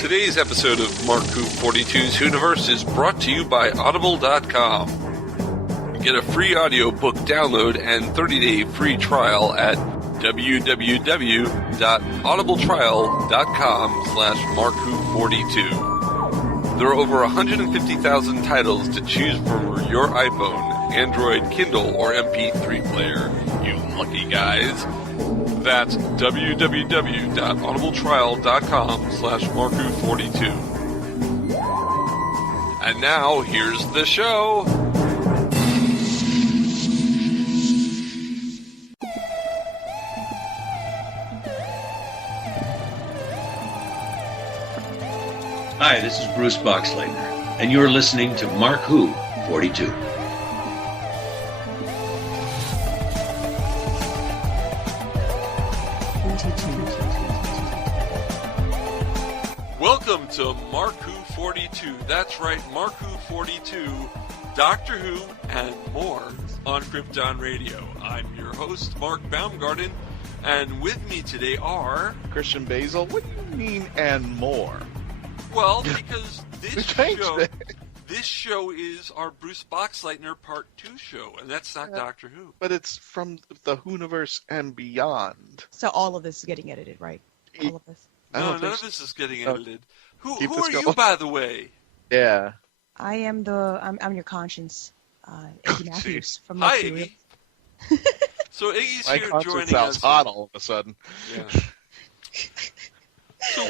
Today's episode of Mark Who 42's WHOniverse is brought to you by Audible.com. Get a free audiobook download and 30-day free trial at www.audibletrial.com/MarkWho42. There are over 150,000 titles to choose from your iPhone, Android, Kindle, or MP3 player. You lucky guys. That's www.audibletrial.com/MarkWho42. And now, here's the show. Hi, this is Bruce Boxleitner, and you're listening to Mark Who 42. Welcome to Mark Who 42. That's right, Mark Who 42, Doctor Who, and more on Krypton Radio. I'm your host, Mark-Baumgarten, and with me today are... Christian-basel? What do you mean, and more? Well, because this show is our Bruce Boxleitner Part 2 show, and that's not Doctor Who. But it's from the WHOniverse and beyond. So all of this is getting edited, right? All of this? No, none of this is getting edited. Who are going. you, by the way? Yeah. I am I'm your conscience, Iggy-Mathews from Hi, Iggy. So Iggy's My here conscience joining sounds us. hot all of a sudden. Yeah. So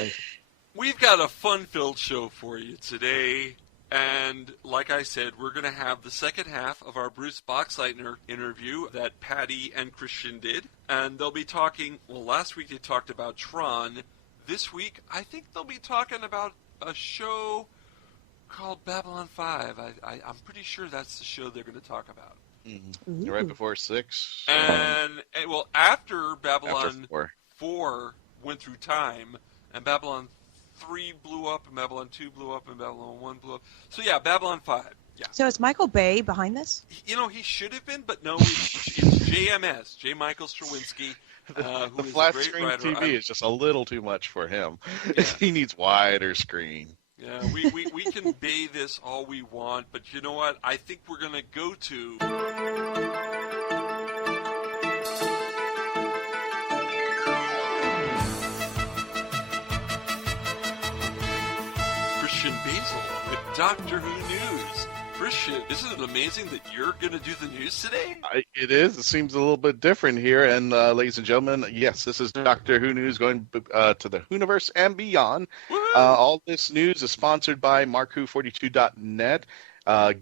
we've got a fun-filled show for you today, and like I said, we're going to have the second half of our Bruce Boxleitner interview that Patty and Christian did, and they'll be talking, well, last week they talked about Tron. This week, I think they'll be talking about a show called Babylon 5. I'm pretty sure that's the show they're going to talk about. Mm-hmm. You're right before 6. And well, after Babylon after 4 went through time, and Babylon 3 blew up, and Babylon 2 blew up, and Babylon 1 blew up. So yeah, Babylon 5. Yeah. So is Michael Bay behind this? You know, he should have been, but no, it's JMS, J. Michael Straczynski, who the is flat a great screen writer. TV is just a little too much for him. Yeah. He needs wider screen. Yeah, we can bay this all we want, but you know what? I think we're going to go to... Christian-basel with Doctor Who News. Christian, isn't it amazing that you're going to do the news today? It is. It seems a little bit different here. And ladies and gentlemen, yes, this is Doctor Who News going to the WHOniverse and beyond. All this news is sponsored by mark-who42.net.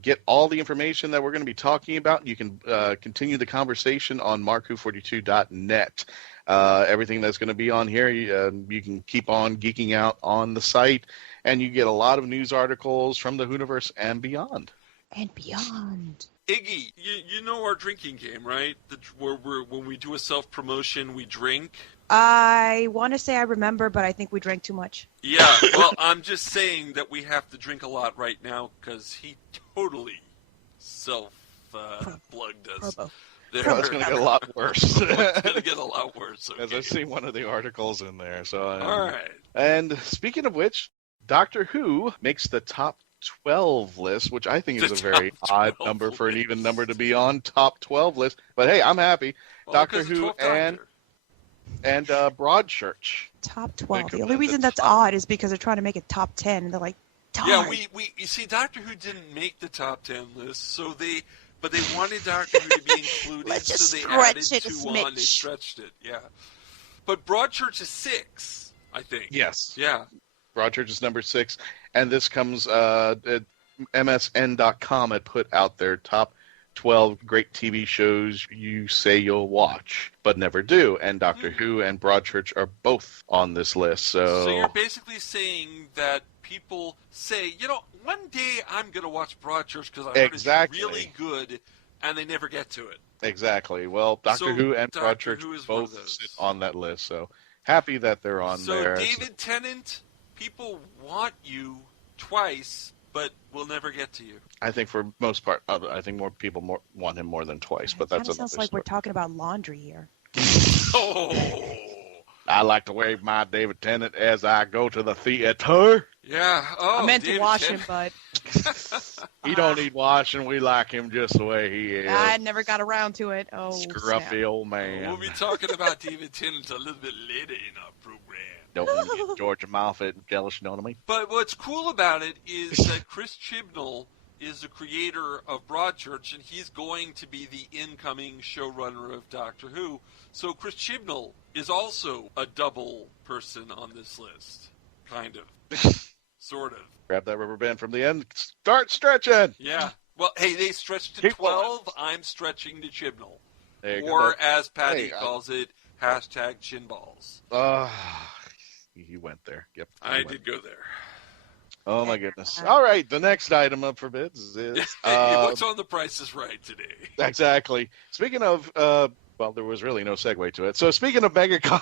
Get all the information that we're going to be talking about. You can continue the conversation on mark-who42.net. Everything that's going to be on here, you can keep on geeking out on the site, and you get a lot of news articles from the WHOniverse and beyond. And beyond. Iggy, you know our drinking game, right? When we do a self-promotion, we drink. I want to say I remember, but I think we drank too much. Yeah, well, I'm just saying that we have to drink a lot right now because he totally self-plugged us. It's going to get a lot worse. It's going to get a lot worse. Okay. As I see one of the articles in there. So, all right. And speaking of which, Doctor Who makes the top 12 list, which I think is a very odd number for an even number to be on top 12 list. But hey, I'm happy. Well, Doctor Who and Broadchurch. Top 12. The only reason that's odd is because they're trying to make it top 10, and they're like, darn. Yeah, you see, Doctor Who didn't make the top 10 list, but they wanted Doctor Who to be included, Let's just so they stretch added it a 2 on. They smidge. stretched it, yeah. But Broadchurch is 6, I think. Yes. Yeah. Broadchurch is number 6, and this comes at MSN.com had put out their top 12 great TV shows you say you'll watch, but never do. And Doctor Who and Broadchurch are both on this list. So you're basically saying that people say, one day I'm going to watch Broadchurch because I heard it's really good, and they never get to it. Exactly. Well, Doctor Who and Doctor Broadchurch Who is both sit on that list, so happy that they're on there. So David Tennant, people want you twice, but will never get to you. I think for most part, I think more people want him more than twice, but that's another sounds like story. we're talking about laundry here. Oh, I like to wave my David Tennant as I go to the theater. Yeah. Oh, I meant David to wash Tennant. him, but He don't need washing. We like him just the way he is. I never got around to it. Oh, Scruffy snap. old man. We'll be talking about David Tennant a little bit later in our program. Don't want to get Georgia Moffat jealous, you know what I mean? But what's cool about it is that Chris Chibnall is the creator of Broadchurch, and he's going to be the incoming showrunner of Doctor Who. So Chris Chibnall is also a double person on this list. Kind of. Sort of. Grab that rubber band from the end. Start stretching. Yeah. Well, hey, they stretched to Keep 12. I'm stretching to Chibnall. There you go. Or, as Patty Hey, calls it, hashtag chinballs. You went there. Yep. I did go there. Oh, my goodness. All right. The next item up for bids is... What's on The Price is Right today? Exactly. Speaking of... well, there was really no segue to it. So speaking of MegaCon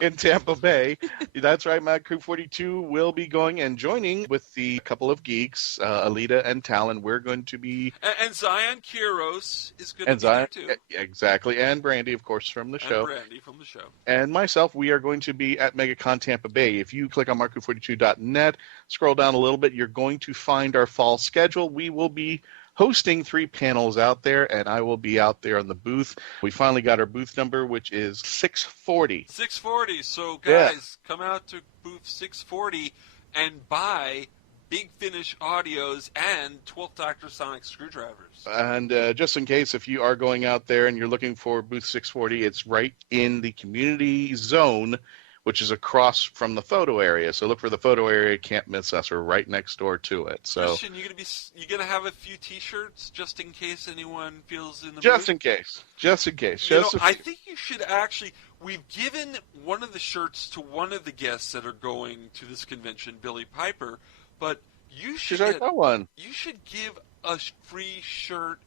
in Tampa Bay, that's right, Mad Crew 42 will be going and joining with the couple of geeks, Alita and Talon. We're going to be... And Zion Kiros is going to be Zion, there, too. exactly, and Brandy, of course, from the show. And Brandy from the show. And myself, we are going to be at MegaCon Tampa Bay. If you click on mark42.net, scroll down a little bit, you're going to find our fall schedule. We will be hosting 3 panels out there, and I will be out there on the booth. We finally got our booth number, which is 640. 640. So, guys, come out to booth 640 and buy Big Finish audios and 12th Doctor Sonic screwdrivers. And just in case, if you are going out there and you're looking for booth 640, it's right in the community zone, which is across from the photo area. So look for the photo area. Can't miss us. We're right next door to it. So Christian, you gonna have a few T-shirts just in case anyone feels in the just mood? in case. Just in case. You know, Just a I few. think you should actually. We've given one of the shirts to one of the guests that are going to this convention, Billy Piper. But you should Should I got one? You should give a free shirt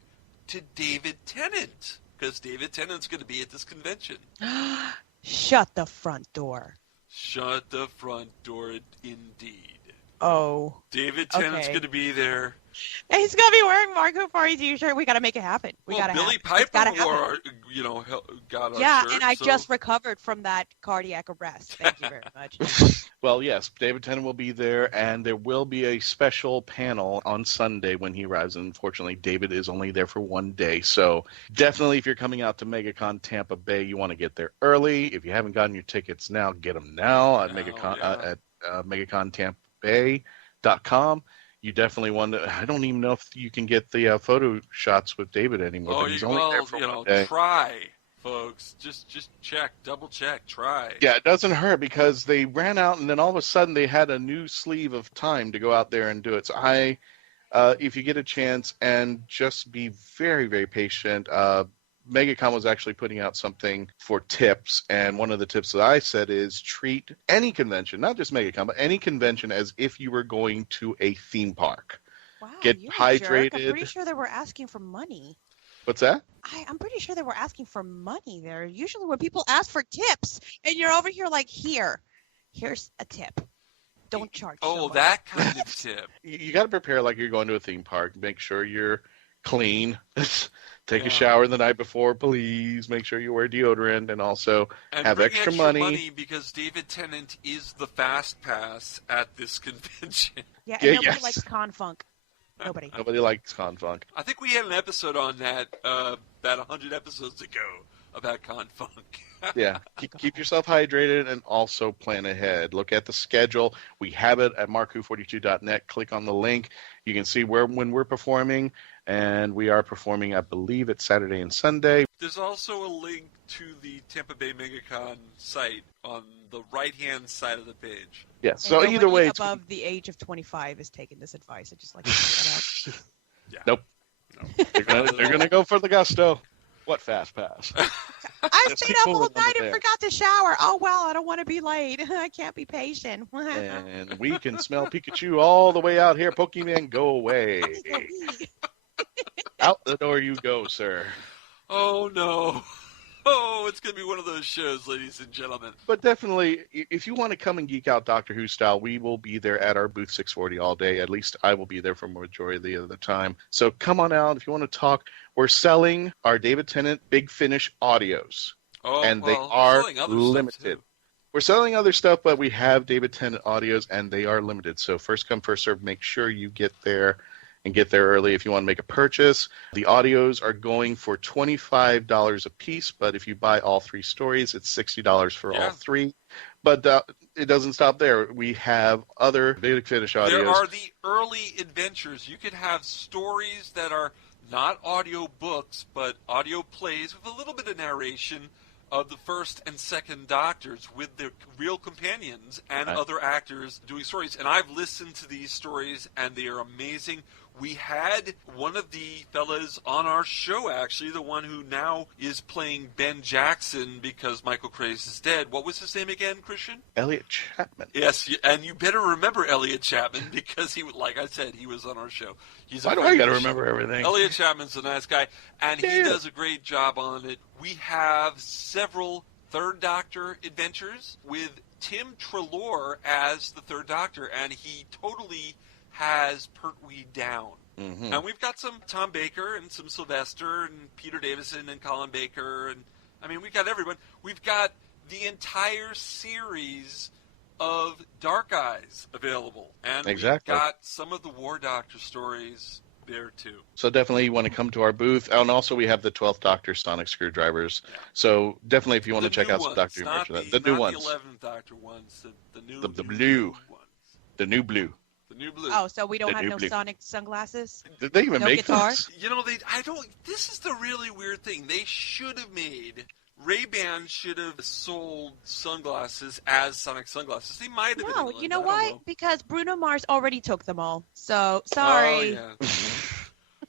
to David Tennant, because David Tennant's going to be at this convention. Shut the front door. Shut the front door, indeed. Oh. David Tennant's Okay. going to be there. And he's going to be wearing Marco 42 shirt. We got to make it happen. We got to Billy Piper wore our, got our Yeah, shirt, and I so- just recovered from that cardiac arrest. Thank you very much. Well, yes, David Tennant will be there, and there will be a special panel on Sunday when he arrives. And unfortunately, David is only there for one day. So definitely, if you're coming out to MegaCon Tampa Bay, you want to get there early. If you haven't gotten your tickets now, get them now at MegaCon.com. You definitely want to. I don't even know if you can get the photo shots with David anymore. Oh, but he's only there for one day. try, folks. Just check, double check, try. Yeah, it doesn't hurt because they ran out, and then all of a sudden they had a new sleeve of time to go out there and do it. So if you get a chance, and just be very, very patient. MegaCon was actually putting out something for tips, and one of the tips that I said is treat any convention, not just MegaCon, but any convention as if you were going to a theme park. Wow, Get you're a hydrated. jerk. I'm pretty sure they were asking for money. What's that? I'm pretty sure they were asking for money there. Usually when people ask for tips, and you're over here like, here's a tip. Don't charge so Oh, much. that kind of tip. You got to prepare like you're going to a theme park. Make sure you're clean. Take Yeah. a shower the night before, please. Make sure you wear deodorant, and also And have bring extra money. because David Tennant is the fast pass at this convention. Yeah, Yeah, and nobody yes. likes Confunk. Nobody. Nobody likes Confunk. I think we had an episode on that about 100 episodes ago about Confunk. Yeah, keep yourself hydrated and also plan ahead. Look at the schedule. We have it at mark42.net. Click on the link. You can see when we're performing, and we are performing, I believe, it's Saturday and Sunday. There's also a link to the Tampa Bay MegaCon site on the right-hand side of the page. Yes. So And either nobody way, it's above the age of 25 is taking this advice. I just like to point that out. Yeah. Nope. No. They're gonna go for the gusto. What fast pass? I Just stayed keep up all moving over night and there. forgot to shower. Oh, well, I don't want to be late. I can't be patient. And we can smell Pikachu all the way out here. Pokemon, go away. Out the door you go, sir. Oh, no. Oh, it's going to be one of those shows, ladies and gentlemen. But definitely, if you want to come and geek out Doctor Who style, we will be there at our booth 640 all day. At least I will be there for a majority of the time. So come on out if you want to talk. We're selling our David Tennant Big Finish audios. Oh, and they well, are selling other limited. stuff, too. We're selling other stuff, but we have David Tennant audios, and they are limited. So first come, first serve. Make sure you get there and get there early if you want to make a purchase. The audios are going for $25 a piece, but if you buy all 3 stories, it's $60 for all 3. But it doesn't stop there. We have other Big Finish audios. There are the early adventures. You could have stories that are not audio books, but audio plays with a little bit of narration of the first and second Doctors with their real companions and other actors doing stories. And I've listened to these stories, and they are amazing. We had one of the fellas on our show, actually, the one who now is playing Ben Jackson because Michael Craze is dead. What was his name again, Christian? Elliot Chapman. Yes, and you better remember Elliot Chapman because he, like I said, he was on our show. Why do I got to remember everything? Elliot Chapman's a nice guy, and he does a great job on it. We have several Third Doctor adventures with Tim Treloar as the Third Doctor, and he totally has Pertwee down. Mm-hmm. And we've got some Tom Baker and some Sylvester and Peter Davison and Colin Baker, and I mean, we've got everyone. We've got the entire series of Dark Eyes available, and we've got some of the War Doctor stories there too. So definitely you want to come to our booth, and also we have the 12th Doctor sonic screwdrivers. Yeah. So definitely if you want to check out some Doctor Who merchandise, the new ones, the 11th Doctor ones, the new blue ones, the new blue. The new blue. Oh, so we don't have no blue. Sonic sunglasses? Did they even make guitars? those? You know, this is the really weird thing. They should have made, Ray-Ban should have sold sunglasses as Sonic sunglasses. They might have been. No, you know why? Because Bruno Mars already took them all. So, sorry. Oh, yeah.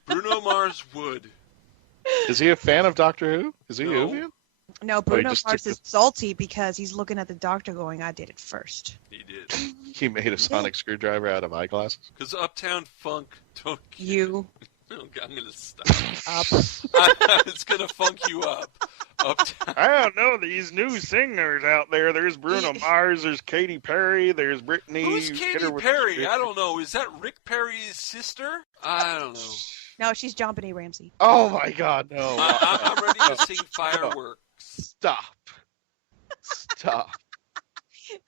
Bruno Mars would. Is he a fan of Doctor Who? Is he Whovian? No, Bruno Mars is salty because he's looking at the Doctor going, I did it first. He did. He made a sonic screwdriver out of eyeglasses? Because Uptown Funk took you. I'm going to stop. It's going to funk you up. Uptown. I don't know. These new singers out there. There's Bruno Mars. There's Katy Perry. There's Britney. Who's Katy Perry? I don't know. Is that Rick Perry's sister? I don't know. No, she's John Benet Ramsey. Oh, my God, no. I'm ready to sing Fireworks. Stop.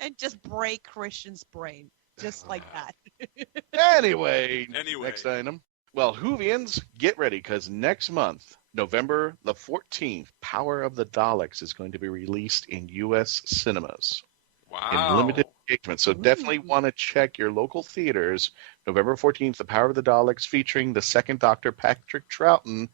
And just break Christian's brain. Just like that. Anyway, next item. Well, Whovians, get ready, because next month, November the 14th, Power of the Daleks is going to be released in U.S. cinemas. Wow. In limited engagement. So definitely want to check your local theaters. November 14th, The Power of the Daleks, featuring the second Doctor, Patrick Troughton.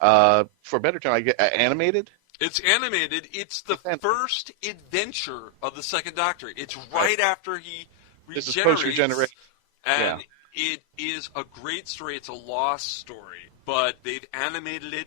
For better term, I get animated? It's animated. It's the first adventure of the second Doctor. It's right after he regenerates. This is post-regeneration. And it is a great story. It's a lost story. But they've animated it.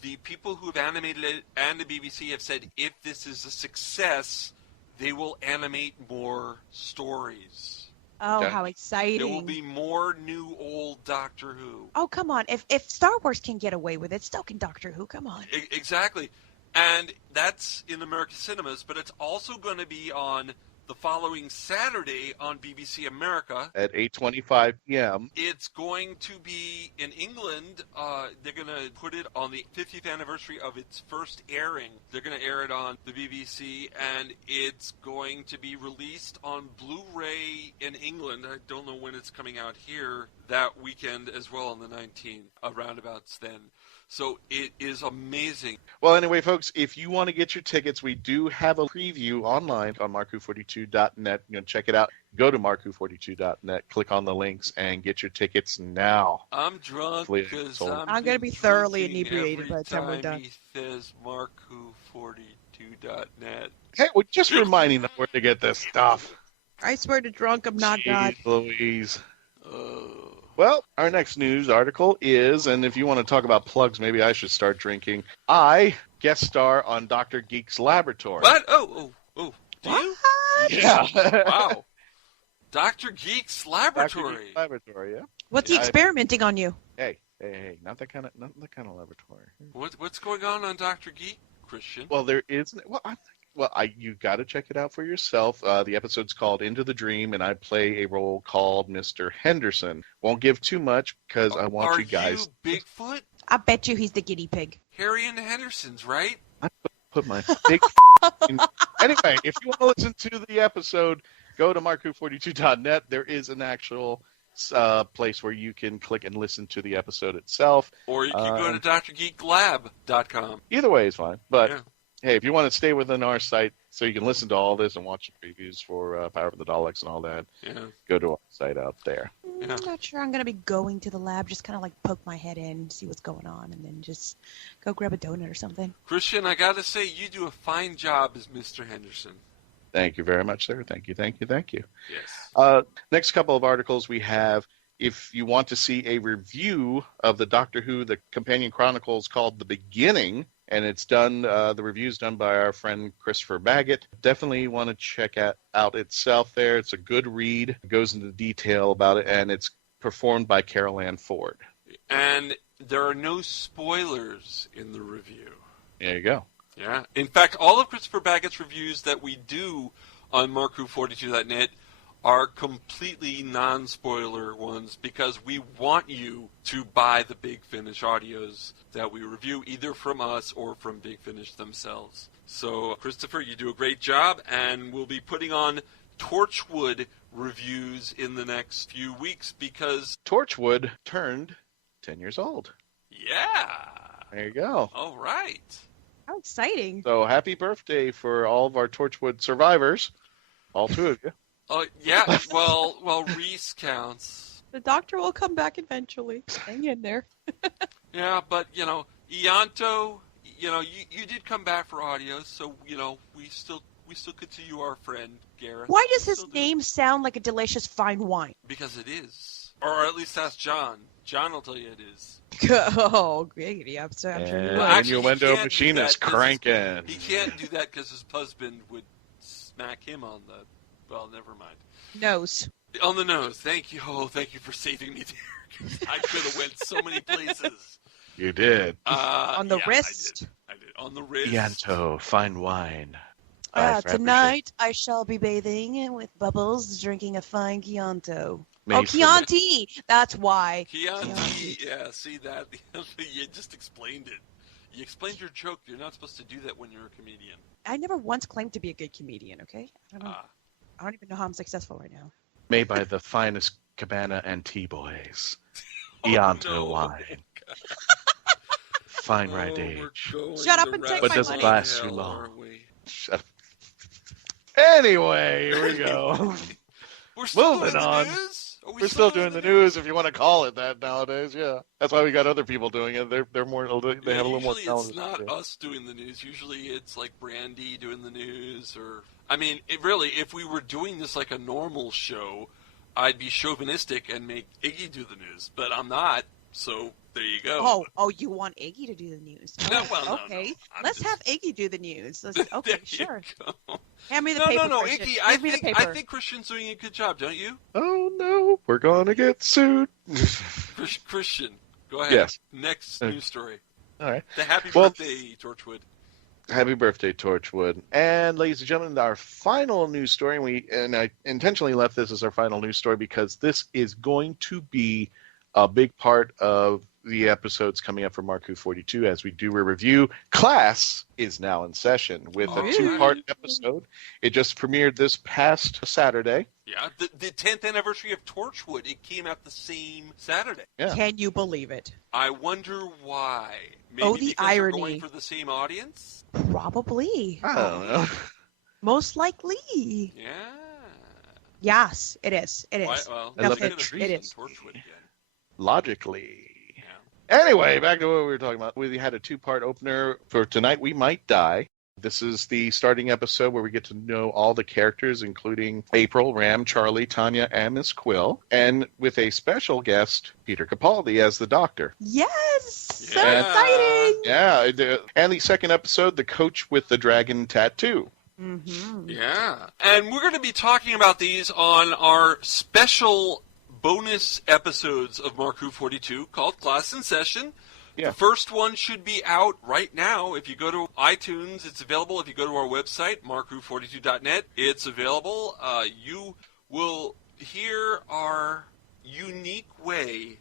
The people who have animated it and the BBC have said if this is a success, they will animate more stories. Oh, how exciting. There will be more new old Doctor Who. Oh, come on. If Star Wars can get away with it, so can Doctor Who. Come on. Exactly. And that's in American cinemas, but it's also going to be on the following Saturday on BBC America. At 8:25 p.m. It's going to be in England. They're going to put it on the 50th anniversary of its first airing. They're going to air it on the BBC, and it's going to be released on Blu-ray in England. I don't know when it's coming out here. That weekend as well on the 19th, around about then. So it is amazing. Well, anyway, folks, if you want to get your tickets, we do have a preview online on mark-who42.net. You know, check it out. Go to mark-who42.net, click on the links, and get your tickets now. I'm drunk because I'm going to be thoroughly inebriated by the time we're done. He says mark-who42.net. Hey, we're just reminding them where to get this stuff. I swear to drunk, I'm not God. Louise. Well, our next news article is, and if you want to talk about plugs, maybe I should start drinking. I guest star on Dr. Geek's Laboratory. What? Oh. Do you? Yeah. Wow. Dr. Geek's Laboratory. Dr. Geek's Laboratory, yeah. What's he experimenting on you? Hey, not that kind of laboratory. What's going on Dr. Geek, Christian? Well, there is. You got to check it out for yourself. The episode's called Into the Dream, and I play a role called Mr. Henderson. Won't give too much because I want you guys. Are you Bigfoot? I bet you he's the guinea pig. Harry and the Hendersons, right? put my big Anyway, if you want to listen to the episode, go to mark-who42.net. There is an actual place where you can click and listen to the episode itself. Or you can go to drgeeklab.com. Either way is fine. But Yeah. hey, if you want to stay within our site so you can listen to all this and watch the previews for Power of the Daleks and all that, go to our site out there. Yeah. I'm not sure I'm going to be going to the lab, just kind of like poke my head in, see what's going on, and then just go grab a donut or something. Christian, I got to say, you do a fine job as Mr. Henderson. Thank you very much, sir. Thank you. Yes. Next couple of articles we have, if you want to see a review of the Doctor Who, the Companion Chronicles called The Beginning, and it's done, the review's done by our friend Christopher Baggett. Definitely want to check out itself there. It's a good read. It goes into detail about it, and it's performed by Carol Ann Ford. And there are no spoilers in the review. There you go. Yeah. In fact, all of Christopher Baggett's reviews that we do on mark-who42.net are completely non-spoiler ones because we want you to buy the Big Finish audios that we review, either from us or from Big Finish themselves. So, Christopher, you do a great job, and we'll be putting on Torchwood reviews in the next few weeks because... Torchwood turned 10 years old. Yeah! There you go. All right. How exciting. So happy birthday for all of our Torchwood survivors. All two of you. Oh, yeah. Well, Reese counts. The doctor will come back eventually. Hang in there. Yeah, but, Ianto, you did come back for audio, so, we still consider you our friend, Gareth. Why does his Still do. name sound like a delicious fine wine? Because it is. Or at least ask John. John will tell you it is. Oh, great. Yeah, I'm sure And you Well, will. actually, he innuendo can't machine do is that 'cause cranking. He can't do that because his husband would smack him on the... Well, never mind. Nose. On the nose. Thank you. Oh, thank you for saving me there. I could have went so many places. You did. On the yeah, wrist. I did. On the wrist. Ianto, fine wine. I Tonight I shall be bathing with Bubbles, drinking a fine Chianto. Made for the- Chianti! That's why. Chianti. Yeah, see that? You just explained it. You explained your joke. You're not supposed to do that when you're a comedian. I never once claimed to be a good comedian, okay? I don't even know how I'm successful right now. Made by the finest Cabana and Tea Boys. Oh, Ianto no. wine. Fine right we're age. going Shut up the and take But my doesn't money. last too hell, long. aren't we? Shut up. Anyway, here we go. We're still Moving doing on. the news? Are we We're still doing the news, if you want to call it that nowadays. Yeah, that's why we got other people doing it. They're more. They have a little more Usually talent. it's not us doing the news. Usually it's like Brandy doing the news, or I mean, really, if we were doing this like a normal show, I'd be chauvinistic and make Iggy do the news, but I'm not. So there you go. Oh, you want Iggy to do the news? No, well, no, okay, no. I'm let's just- have Iggy do the news. Okay, There you sure. go. Hand me the No, paper. no, Christian. Iggy. Give me the paper. I think Christian's doing a good job, don't you? Oh no, we're gonna get sued. Christian, go ahead. Yes. Next news story. All right. The happy Well- birthday, Torchwood. Happy birthday, Torchwood. And ladies and gentlemen, our final news story, and I intentionally left this as our final news story because this is going to be a big part of the episodes coming up for Mark Who 42 as we do a review. Class is now in session with a Alright. 2-part episode. It just premiered this past Saturday. Yeah, the 10th anniversary of Torchwood. It came out the same Saturday. Yeah. Can you believe it? I wonder why. Maybe Oh, the because they're irony. going for the same audience? Probably. I don't know. Most likely. Yeah. Yes, it is. It is. Why, well, I love they that could have tree. chosen It is. Torchwood again. Logically. Yeah. Anyway, back to what we were talking about. We had a 2-part opener for Tonight We Might Die. This is the starting episode where we get to know all the characters, including April, Ram, Charlie, Tanya, and Miss Quill, and with a special guest, Peter Capaldi as the Doctor. Yes! So Yeah. exciting! Yeah, and the second episode, The Coach with the Dragon Tattoo. Mm-hmm. Yeah. And we're going to be talking about these on our special bonus episodes of Mark Who 42 called Class in Session. Yeah. The first one should be out right now. If you go to iTunes, it's available. If you go to our website, mark-who42.net, it's available. You will hear our unique way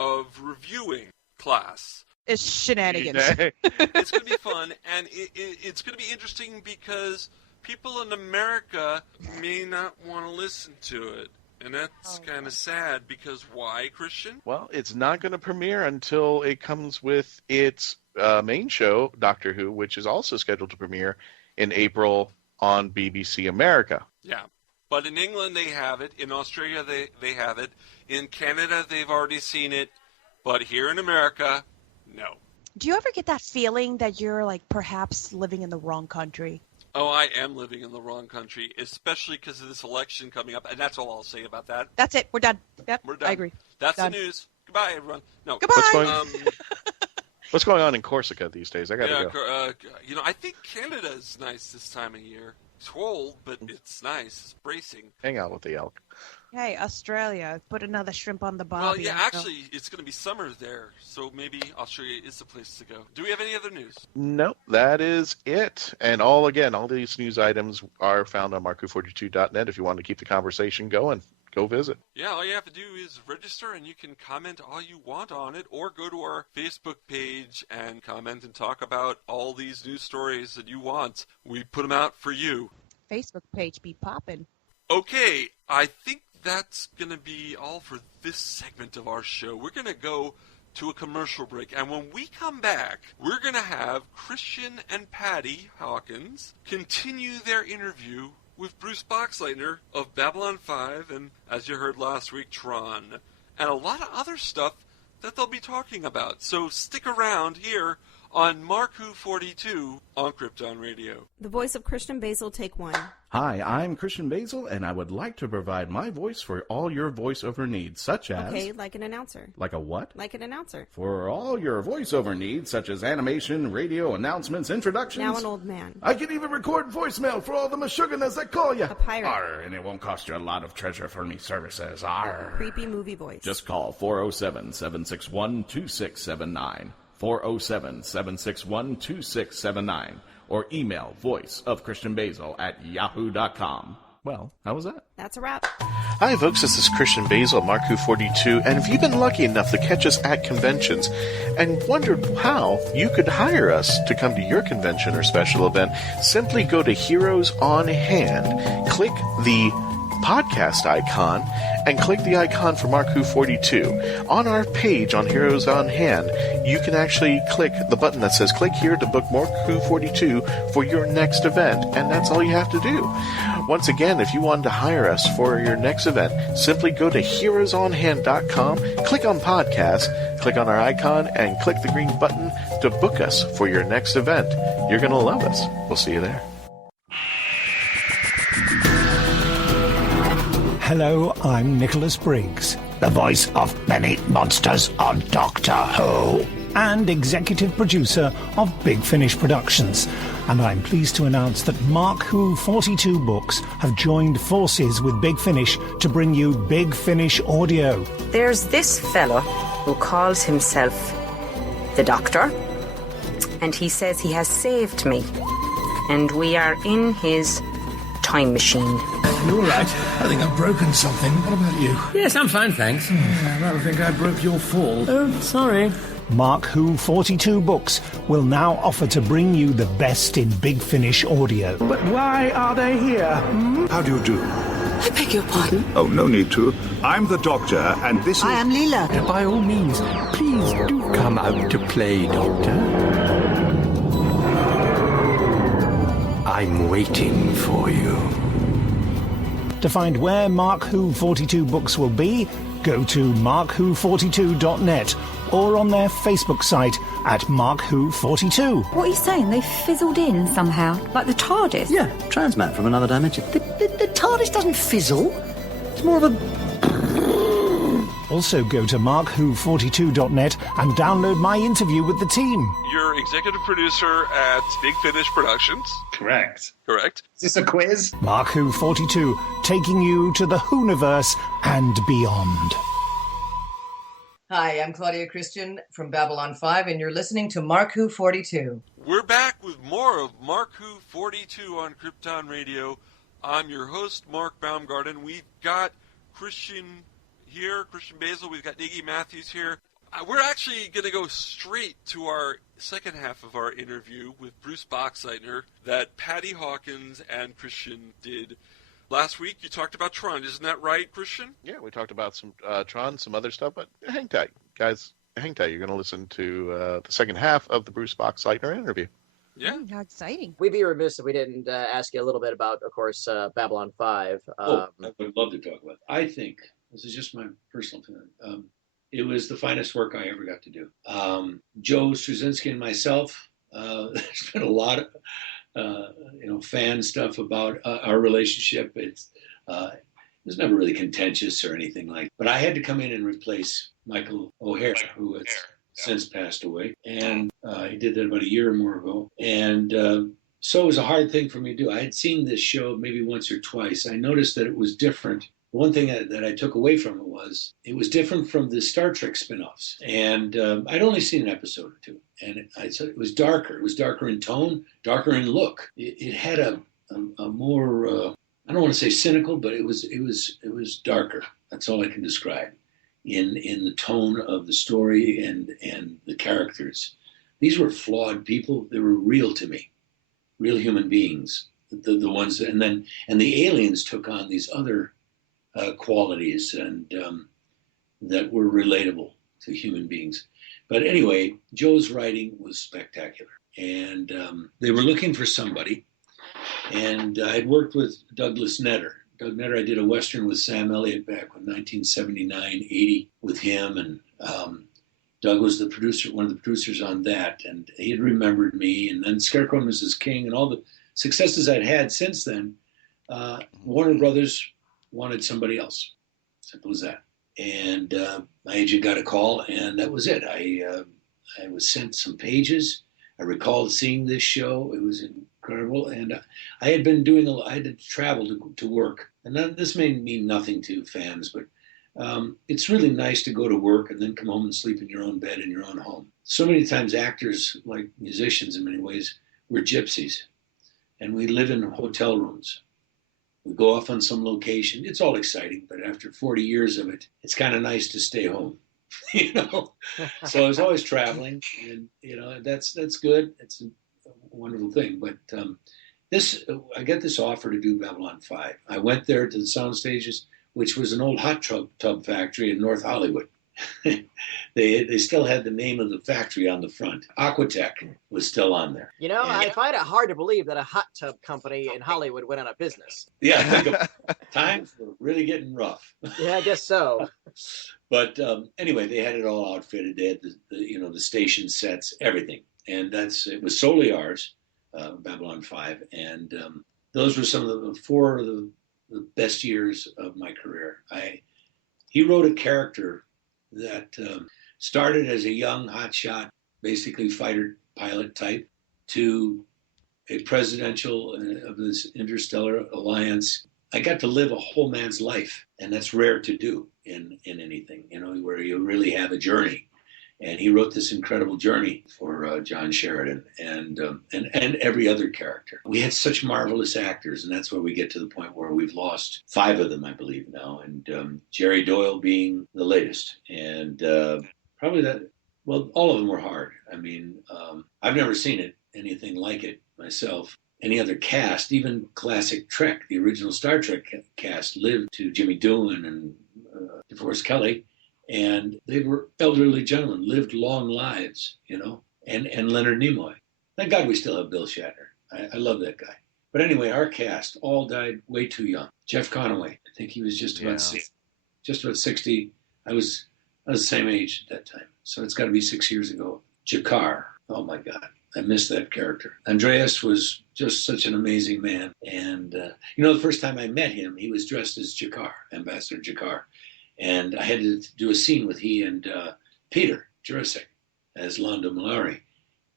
of reviewing Class. It's shenanigans. It's going to be fun, and it's going to be interesting because people in America may not want to listen to it. And that's kind of sad because why, Christian? Well, it's not going to premiere until it comes with its main show, Doctor Who, which is also scheduled to premiere in April on BBC America. Yeah. But in England, they have it. In Australia, they have it. In Canada, they've already seen it. But here in America, no. Do you ever get that feeling that you're like perhaps living in the wrong country? Oh, I am living in the wrong country, especially because of this election coming up. And that's all I'll say about that. That's it. We're done. Yep, We're done. I agree. That's Done. the news. Goodbye, everyone. No. Goodbye. What's going on in Corsica these days? I gotta go. I think Canada is nice this time of year. It's cold, but it's nice. It's bracing. Hang out with the elk. Hey, Australia, put another shrimp on the barbie. Well, yeah, actually, it's going to be summer there, so maybe Australia is the place to go. Do we have any other news? Nope, that is it. And all these news items are found on marku42.net. If you want to keep the conversation going, go visit. Yeah, all you have to do is register, and you can comment all you want on it, or go to our Facebook page and comment and talk about all these news stories that you want. We put them out for you. Facebook page be poppin'. Okay, I think that's going to be all for this segment of our show. We're going to go to a commercial break, and when we come back, we're going to have Christian and Patty Hawkins continue their interview with Bruce Boxleitner of Babylon 5 and, as you heard last week, Tron, and a lot of other stuff that they'll be talking about. So stick around here on Mark Who 42 on Krypton Radio. The voice of Christian-Basel, take one. Hi, I'm Christian-Basel, and I would like to provide my voice for all your voiceover needs, such as... Okay, like an announcer. Like a what? Like an announcer. For all your voiceover needs, such as animation, radio, announcements, introductions... Now an old man. I can even record voicemail for all the Meshuggahs that call you. A pirate. Arr, and it won't cost you a lot of treasure for me services. Arr. Creepy movie voice. Just call 407-761-2679. 407-761-2679, or email voiceofchristian-basel@yahoo.com. Well, how was that? That's a wrap. Hi, folks. This is Christian Basel, marku42, and if you've been lucky enough to catch us at conventions and wondered how you could hire us to come to your convention or special event, simply go to Heroes on Hand, click the podcast icon, and click the icon for Mark Who 42. On our page on Heroes on Hand, you can actually click the button that says click here to book Mark Who 42 for your next event, and that's all you have to do. Once again, if you wanted to hire us for your next event, simply go to heroesonhand.com, click on podcast, click on our icon, and click the green button to book us for your next event. You're going to love us. We'll see you there. Hello, I'm Nicholas Briggs, the voice of many monsters on Doctor Who, and executive producer of Big Finish Productions. And I'm pleased to announce that Mark Who 42 Books have joined forces with Big Finish to bring you Big Finish Audio. There's this fellow who calls himself the Doctor, and he says he has saved me, and we are in his time machine. You all right? I think I've broken something. What about you? Yes, I'm fine, thanks. I rather think I broke your fall. Oh, sorry. Mark Who 42 Books will now offer to bring you the best in Big Finish Audio. But why are they here? How do you do? I beg your pardon? Oh, no need to. I'm the Doctor, and this is... I am Leela. By all means, please do come out to play, Doctor. I'm waiting for you. To find where Mark Who 42 Books will be, go to mark-who42.net or on their Facebook site at Mark Who 42. What are you saying? They fizzled in somehow, like the TARDIS? Yeah, transmat from another dimension. The TARDIS doesn't fizzle. It's more of a... Also go to mark-who42.net and download my interview with the team. You're executive producer at Big Finish Productions. Correct. Correct. Is this a quiz? Mark Who 42, taking you to the WHOniverse and beyond. Hi, I'm Claudia Christian from Babylon 5, and you're listening to Mark Who 42. We're back with more of Mark Who 42 on Krypton Radio. I'm your host, Mark Baumgarten. We've got Christian here, Christian-basel. We've got Iggy-Mathews here. we're actually going to go straight to our second half of our interview with Bruce Boxleitner that Patty Hawkins and Christian did. Last week you talked about Tron, isn't that right, Christian? Yeah, we talked about some Tron, some other stuff, but hang tight, guys. Hang tight. You're going to listen to the second half of the Bruce Boxleitner interview. Yeah. How exciting. We'd be remiss if we didn't ask you a little bit about, of course, Babylon 5. I would love to talk about it. I think, this is just my personal opinion, it was the finest work I ever got to do. Joe Straczynski and myself, there's been a lot of fan stuff about our relationship. It was never really contentious or anything like that. But I had to come in and replace Michael O'Hare, who has since passed away. And he did that about a year or more ago. And so it was a hard thing for me to do. I had seen this show maybe once or twice. I noticed that it was different. One thing that I took away from it was different from the Star Trek spin-offs. And I'd only seen an episode or two. And I said it was darker. It was darker in tone, darker in look. It had a more, I don't want to say cynical, but it was darker. That's all I can describe in the tone of the story and the characters. These were flawed people. They were real to me, real human beings. The ones, and the aliens took on these other qualities and that were relatable to human beings. But anyway, Joe's writing was spectacular, and they were looking for somebody. And I'd worked with Douglas Netter. Doug Netter, I did a Western with Sam Elliott back in 1979, 80 with him, and Doug was the producer, one of the producers on that, and he had remembered me, and then Scarecrow-and-Mrs-King, and all the successes I'd had since then. Warner Brothers wanted somebody else. Simple as that. And my agent got a call, and that was it. I was sent some pages. I recalled seeing this show. It was incredible. And I had been I had to travel to work. And this may mean nothing to fans, but it's really nice to go to work and then come home and sleep in your own bed in your own home. So many times actors, like musicians in many ways, we're gypsies. And we live in hotel rooms. We go off on some location. It's all exciting, but after 40 years of it, it's kind of nice to stay home, So I was always traveling, and that's good. It's a wonderful thing. But I got this offer to do Babylon 5. I went there to the sound stages, which was an old hot tub factory in North Hollywood. They still had the name of the factory on the front. Aquatech was still on there. I find it hard to believe that a hot tub company in Hollywood went out of business. Yeah, times were really getting rough. Yeah, I guess so. But anyway, they had it all outfitted. They had the station sets, everything, and it was solely ours, Babylon 5, and those were some of the four of the best years of my career. He wrote a character that started as a young hotshot, basically fighter pilot type, to a presidential of this interstellar alliance. I got to live a whole man's life, and that's rare to do in anything, where you really have a journey. And he wrote this incredible journey for John Sheridan and every other character. We had such marvelous actors, and that's where we get to the point where we've lost 5 of them, I believe now, and Jerry Doyle being the latest. And probably all of them were hard. I mean, I've never seen anything like it myself. Any other cast, even classic Trek, the original Star Trek cast, lived to Jimmy Doohan and DeForest Kelley. And they were elderly gentlemen, lived long lives, and Leonard Nimoy. Thank God we still have Bill Shatner. I love that guy. But anyway, our cast all died way too young. Jeff Conaway, I think he was just about 60. I was the same age at that time. So it's got to be 6 years ago. Jakar, oh my God, I missed that character. Andreas was just such an amazing man. And, the first time I met him, he was dressed as Jakar, Ambassador Jakar. And I had to do a scene with he and Peter Jurasek as Londo Malari.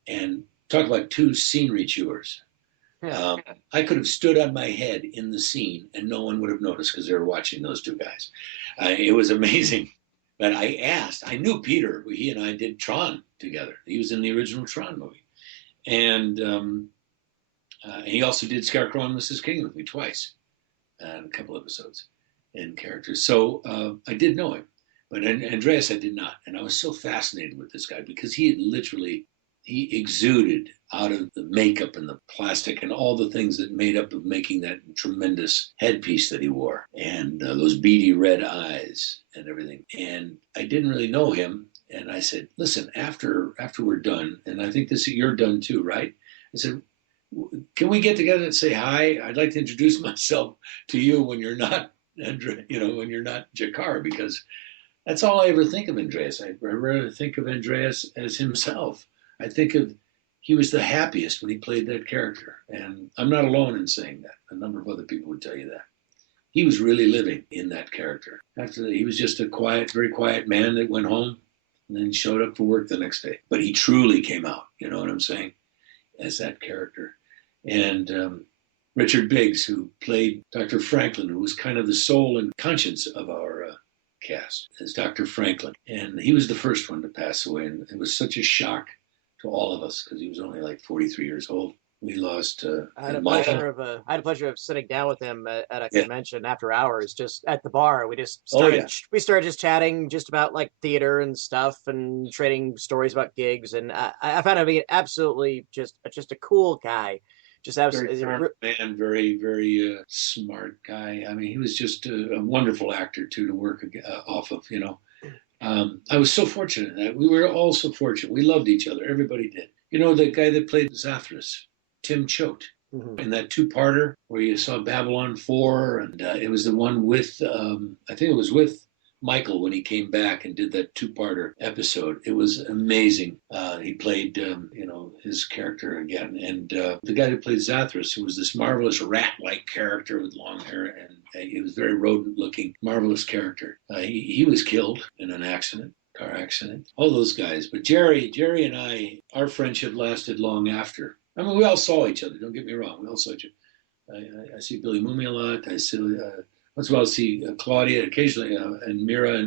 And talk about 2 scenery chewers. I could have stood on my head in the scene and no one would have noticed because they were watching those 2 guys. It was amazing. But I knew Peter. He and I did Tron together. He was in the original Tron movie. And he also did Scarecrow-and-Mrs-King with me twice, and a couple episodes. And characters. So I did know him. But Andreas, I did not. And I was so fascinated with this guy because he exuded out of the makeup and the plastic and all the things that made up of making that tremendous headpiece that he wore, and those beady red eyes and everything. And I didn't really know him. And I said, listen, after we're done, and I think you're done too, right? I said, can we get together and say hi? I'd like to introduce myself to you when you're not, when you're not Jakar, because that's all I ever think of Andreas. I rather think of Andreas as himself. I think he was the happiest when he played that character. And I'm not alone in saying that. A number of other people would tell you that. He was really living in that character. After that, he was just a quiet, very quiet man that went home and then showed up for work the next day. But he truly came out, you know what I'm saying, as that character. And Richard Biggs, who played Dr. Franklin, who was kind of the soul and conscience of our cast, as Dr. Franklin. And he was the first one to pass away. And it was such a shock to all of us because he was only like 43 years old. We lost I had a pleasure of sitting down with him at a convention after hours, just at the bar. We started just chatting just about like theater and stuff and trading stories about gigs. And I found him to be absolutely just a cool guy. Just absolutely man, very, very smart guy. I mean, he was just a wonderful actor too to work off of, you know. I was so fortunate that we were all so fortunate. We loved each other. Everybody did. You know, the guy that played Zathras, Tim Choate, in that two-parter where you saw Babylon 4, and it was the one with, I think it was with Michael when he came back and did that two-parter episode. It was amazing. He played, his character again. And the guy who played Zathras, who was this marvelous rat-like character with long hair, and he was very rodent-looking, marvelous character. He was killed in an accident. Car accident, all those guys. But Jerry and I, our friendship lasted long after. I mean, we all saw each other. Don't get me wrong. We all saw each other. I see Billy Mooney a lot. I see once in a while see Claudia occasionally, and Mira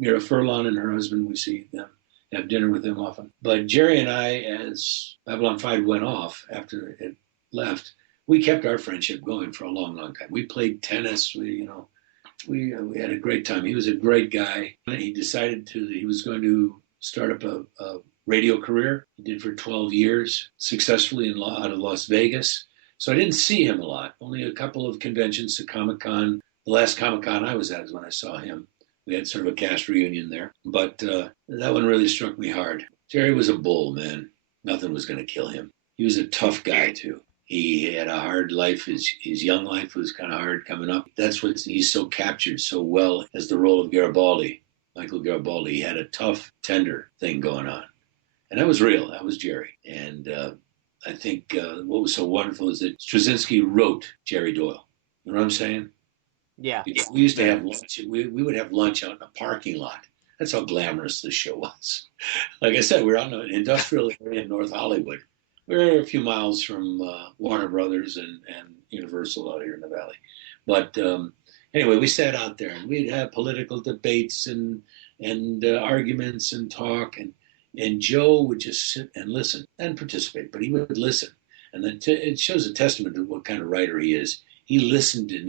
Furlan and her husband. We see them, have dinner with them often. But Jerry and I, as Babylon 5 went off after it left, we kept our friendship going for a long, long time. We played tennis. We had a great time. He was a great guy. He decided he was going to start up a radio career. He did for 12 years, successfully out of Las Vegas. So I didn't see him a lot, only a couple of conventions to Comic-Con. The last Comic-Con I was at is when I saw him. We had sort of a cast reunion there. But that one really struck me hard. Jerry was a bull, man. Nothing was going to kill him. He was a tough guy, too. He had a hard life. His young life was kind of hard coming up. That's what he's so captured so well as the role of Garibaldi, Michael Garibaldi. He had a tough, tender thing going on. And that was real. That was Jerry. And I think what was so wonderful is that Straczynski wrote Jerry Doyle. You know what I'm saying? Yeah. We used to have lunch. We would have lunch out in a parking lot. That's how glamorous this show was. Like I said, we're out in an industrial area in North Hollywood. We're a few miles from Warner Brothers and Universal out here in the valley. But anyway, we sat out there and we'd have political debates and arguments and talk. And Joe would just sit and listen and participate, but he would listen. And it shows a testament to what kind of writer he is. He listened and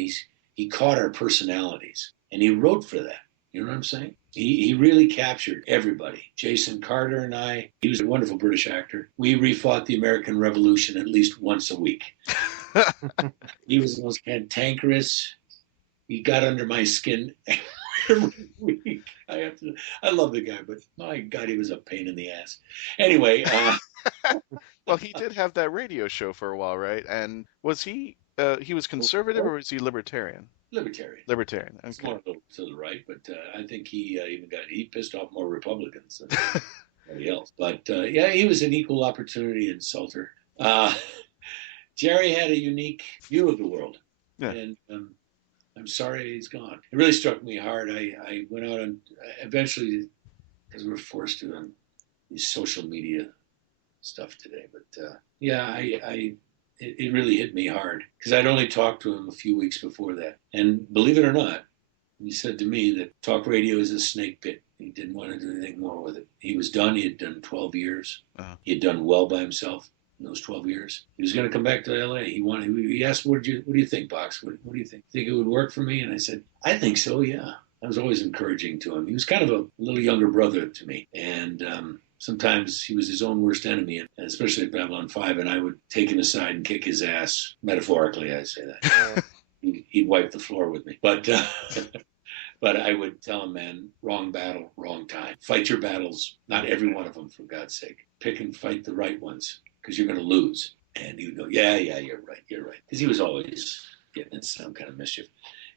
he caught our personalities and he wrote for that. You know what I'm saying? He really captured everybody. Jason Carter and I, he was a wonderful British actor. We refought the American Revolution at least once a week. He was the most cantankerous. He got under my skin every week. I love the guy, but my God, he was a pain in the ass. Anyway. Well, he did have that radio show for a while, right? And was he was conservative or was he libertarian? Libertarian. Libertarian. Okay. More to the right, but I think he pissed off more Republicans than anybody else. But he was an equal opportunity insulter. Jerry had a unique view of the world, and I'm sorry he's gone. It really struck me hard. I went out and eventually, because we're forced to on these social media stuff today, but it really hit me hard because I'd only talked to him a few weeks before that. And believe it or not, he said to me that talk radio is a snake pit. He didn't want to do anything more with it. He was done. He had done 12 years. Uh-huh. He had done well by himself in those 12 years. He was going to come back to LA. He asked, what do you think, Box? What do you think? Think it would work for me? And I said, I think so, yeah. I was always encouraging to him. He was kind of a little younger brother to me, and sometimes he was his own worst enemy, especially at Babylon 5, and I would take him aside and kick his ass, metaphorically, I say that. He'd wipe the floor with me. But but I would tell him, man, wrong battle, wrong time. Fight your battles, not every one of them, for God's sake. Pick and fight the right ones, because you're going to lose. And he would go, yeah, you're right. Because he was always getting in some kind of mischief.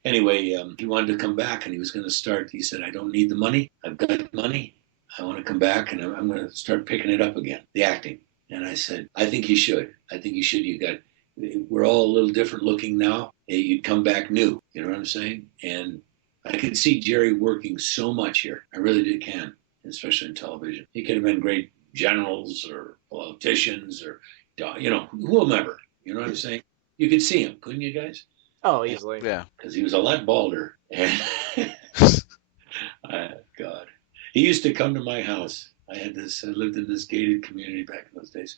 Anyway, he wanted to come back, and he was going to start. He said, I don't need the money. I've got money. I want to come back, and I'm going to start picking it up again, the acting. And I said, I think you should. We're all a little different looking now. You'd come back new. You know what I'm saying? And I could see Jerry working so much here. I really can, especially in television. He could have been great generals or politicians or, whomever. You know what I'm saying? You could see him, couldn't you guys? Oh, easily. Yeah. Because he was a lot balder. And God. He used to come to my house. I lived in this gated community back in those days.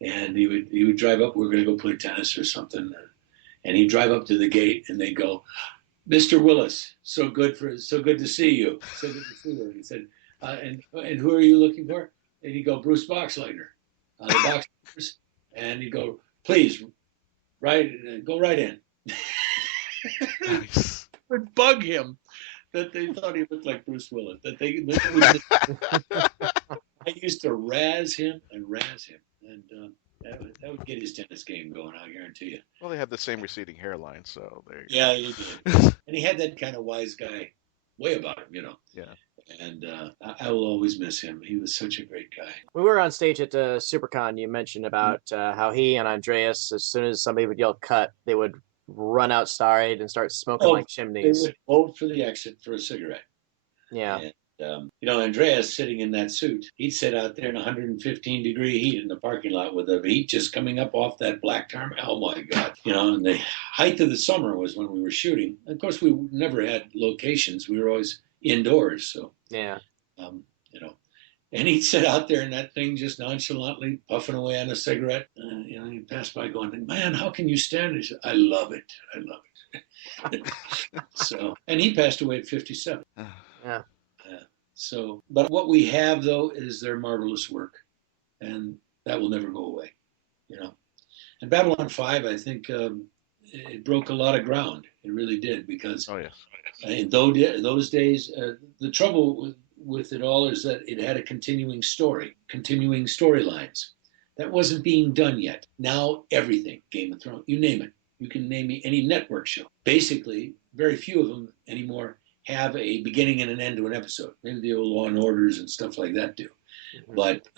And he would drive up. We were going to go play tennis or something. And he'd drive up to the gate, and they'd go, Mr. Willis, so good to see you. So good to see you. He said, and who are you looking for? And he'd go, Bruce Boxleitner, the Boxleitners. And he'd go, please, go right in. Nice. It would bug him that they thought he looked like Bruce Willis. I used to razz him. And that would get his tennis game going, I guarantee you. Well, they have the same receding hairline, so there you go. Yeah, he did. And he had that kind of wise guy way about him, Yeah. And I will always miss him. He was such a great guy. We were on stage at SuperCon. You mentioned about how he and Andreas, as soon as somebody would yell cut, they would run outside and start smoking like chimneys. They would vote for the exit for a cigarette. Yeah. And, Andreas sitting in that suit, he'd sit out there in 115-degree heat in the parking lot with the heat just coming up off that black tarmac. Oh, my God. And the height of the summer was when we were shooting. Of course, we never had locations. We were always indoors. So, yeah. And he'd sit out there in that thing just nonchalantly puffing away on a cigarette. He'd pass by going, man, how can you stand it? He said, I love it. So, and he passed away at 57. Yeah. So, but what we have, though, is their marvelous work, and that will never go away, And Babylon 5, I think it broke a lot of ground. It really did, because in those days, the trouble with it all is that it had a continuing storylines. That wasn't being done yet. Now, everything, Game of Thrones, you name it. You can name me any network show. Basically, very few of them anymore have a beginning and an end to an episode. Maybe the old Law and Orders and stuff like that do. Mm-hmm. But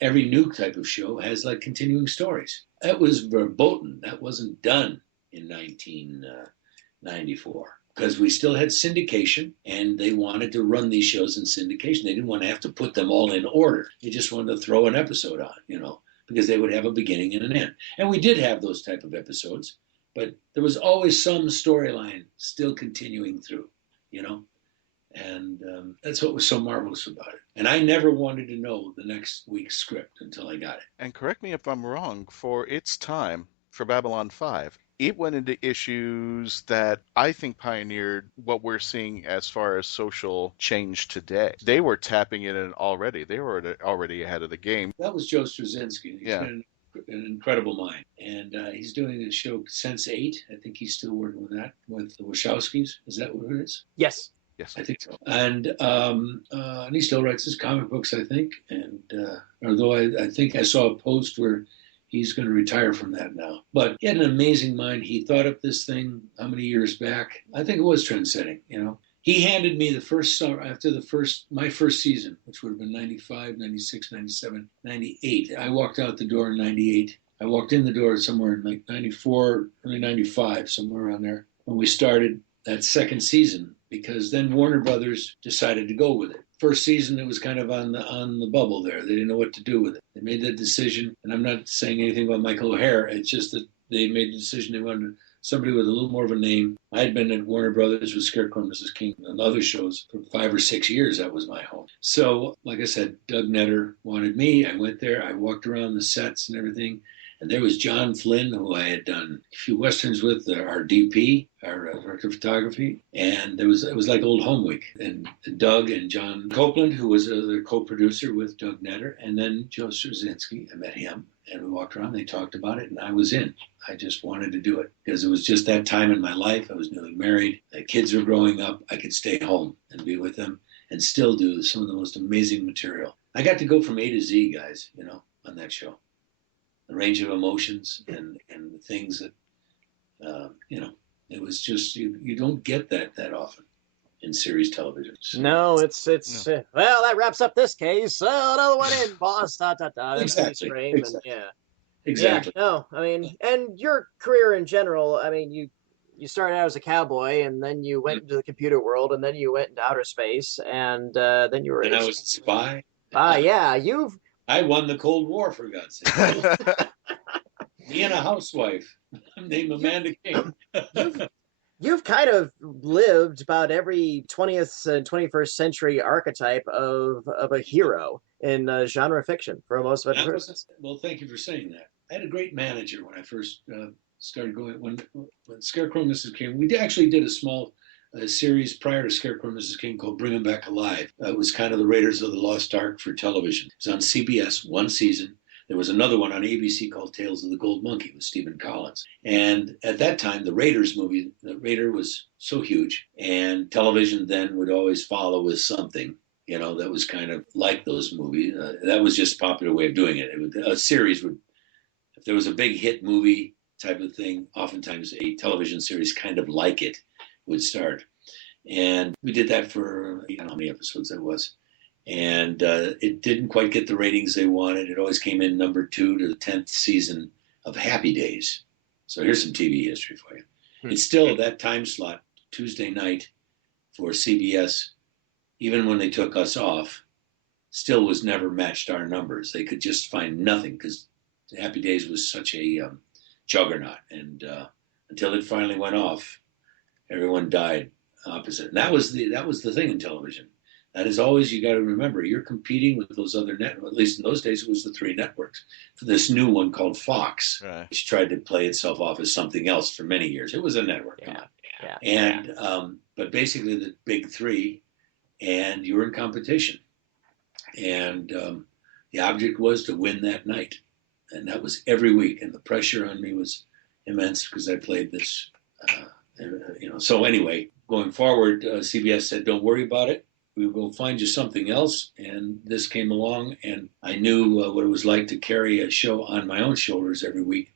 every new type of show has like continuing stories. That was verboten. That wasn't done in 1994 because we still had syndication, and they wanted to run these shows in syndication. They didn't want to have to put them all in order. They just wanted to throw an episode on, because they would have a beginning and an end. And we did have those type of episodes, but there was always some storyline still continuing through. And that's what was so marvelous about it. And I never wanted to know the next week's script until I got it. And correct me if I'm wrong, for its time, for Babylon 5, it went into issues that I think pioneered what we're seeing as far as social change today. They were tapping it in already. They were already ahead of the game. That was Joe Straczynski. He's been an incredible mind. And he's doing a show Sense8. I think he's still working with that, with the Wachowskis. Is that what it is? Yes. Yes, I think so. And he still writes his comic books, I think. And although I think I saw a post where he's going to retire from that now. But he had an amazing mind. He thought up this thing how many years back? I think it was trend-setting, He handed me the first summer, after my first season, which would have been 95, 96, 97, 98. I walked out the door in 98. I walked in the door somewhere in like 94, early 95, somewhere around there, when we started that second season, because then Warner Brothers decided to go with it. First season, it was kind of on the bubble there. They didn't know what to do with it. They made that decision, and I'm not saying anything about Michael O'Hare. It's just that they made the decision they wanted somebody with a little more of a name. I had been at Warner Brothers with Scarecrow-and-Mrs-King and other shows for 5 or 6 years. That was my home. So, like I said, Doug Netter wanted me. I went there. I walked around the sets and everything. And there was John Flynn, who I had done a few westerns with, our DP, our director of photography, and it was like old home week. And Doug and John Copeland, who was the co-producer with Doug Netter, and then Joe Straczynski. I met him, and we walked around. They talked about it, and I was in. I just wanted to do it because it was just that time in my life. I was newly married. The kids were growing up. I could stay home and be with them and still do some of the most amazing material. I got to go from A to Z, guys, on that show. The range of emotions and the things that, it was just, you don't get that often in series television. So, no, it's well, that wraps up this case. Another one in, boss. Exactly. And, yeah. Exactly. Yeah, no, I mean, and your career in general, I mean, you started out as a cowboy, and then you went into the computer world, and then you went into outer space, and then you were... And I was a spy. Yeah, I won the Cold War, for God's sake. Me and a housewife named Amanda King. You've kind of lived about every 20th and 21st century archetype of a hero in genre fiction for most of it. Well, thank you for saying that. I had a great manager when I first started going, when Scarecrow-and-Mrs. King, we actually did a small series prior to Scarecrow-and-Mrs. King called Bring 'Em Back Alive. It was kind of the Raiders of the Lost Ark for television. It was on CBS, one season. There was another one on ABC called Tales of the Gold Monkey with Stephen Collins. And at that time, the Raiders movie, the Raider was so huge, and television then would always follow with something, that was kind of like those movies. That was just a popular way of doing it. A series would, if there was a big hit movie type of thing, oftentimes a television series kind of like it would start. And we did that for, I don't know how many episodes that was. And it didn't quite get the ratings they wanted. It always came in number 2 to the 10th season of Happy Days. So here's some TV history for you. It's still that time slot, Tuesday night for CBS, even when they took us off, still was never matched our numbers. They could just find nothing because Happy Days was such a juggernaut. And until it finally went off, everyone died opposite. And that was the thing in television. That is always, you got to remember, you're competing with those other networks. At least in those days, it was the 3 networks. For this new one called Fox, which tried to play itself off as something else for many years. It was a network. Yeah. And but basically the big 3, and you were in competition. And the object was to win that night, and that was every week. And the pressure on me was immense because I played this. So anyway, going forward, CBS said, "Don't worry about it. We will find you something else." And this came along, and I knew what it was like to carry a show on my own shoulders every week.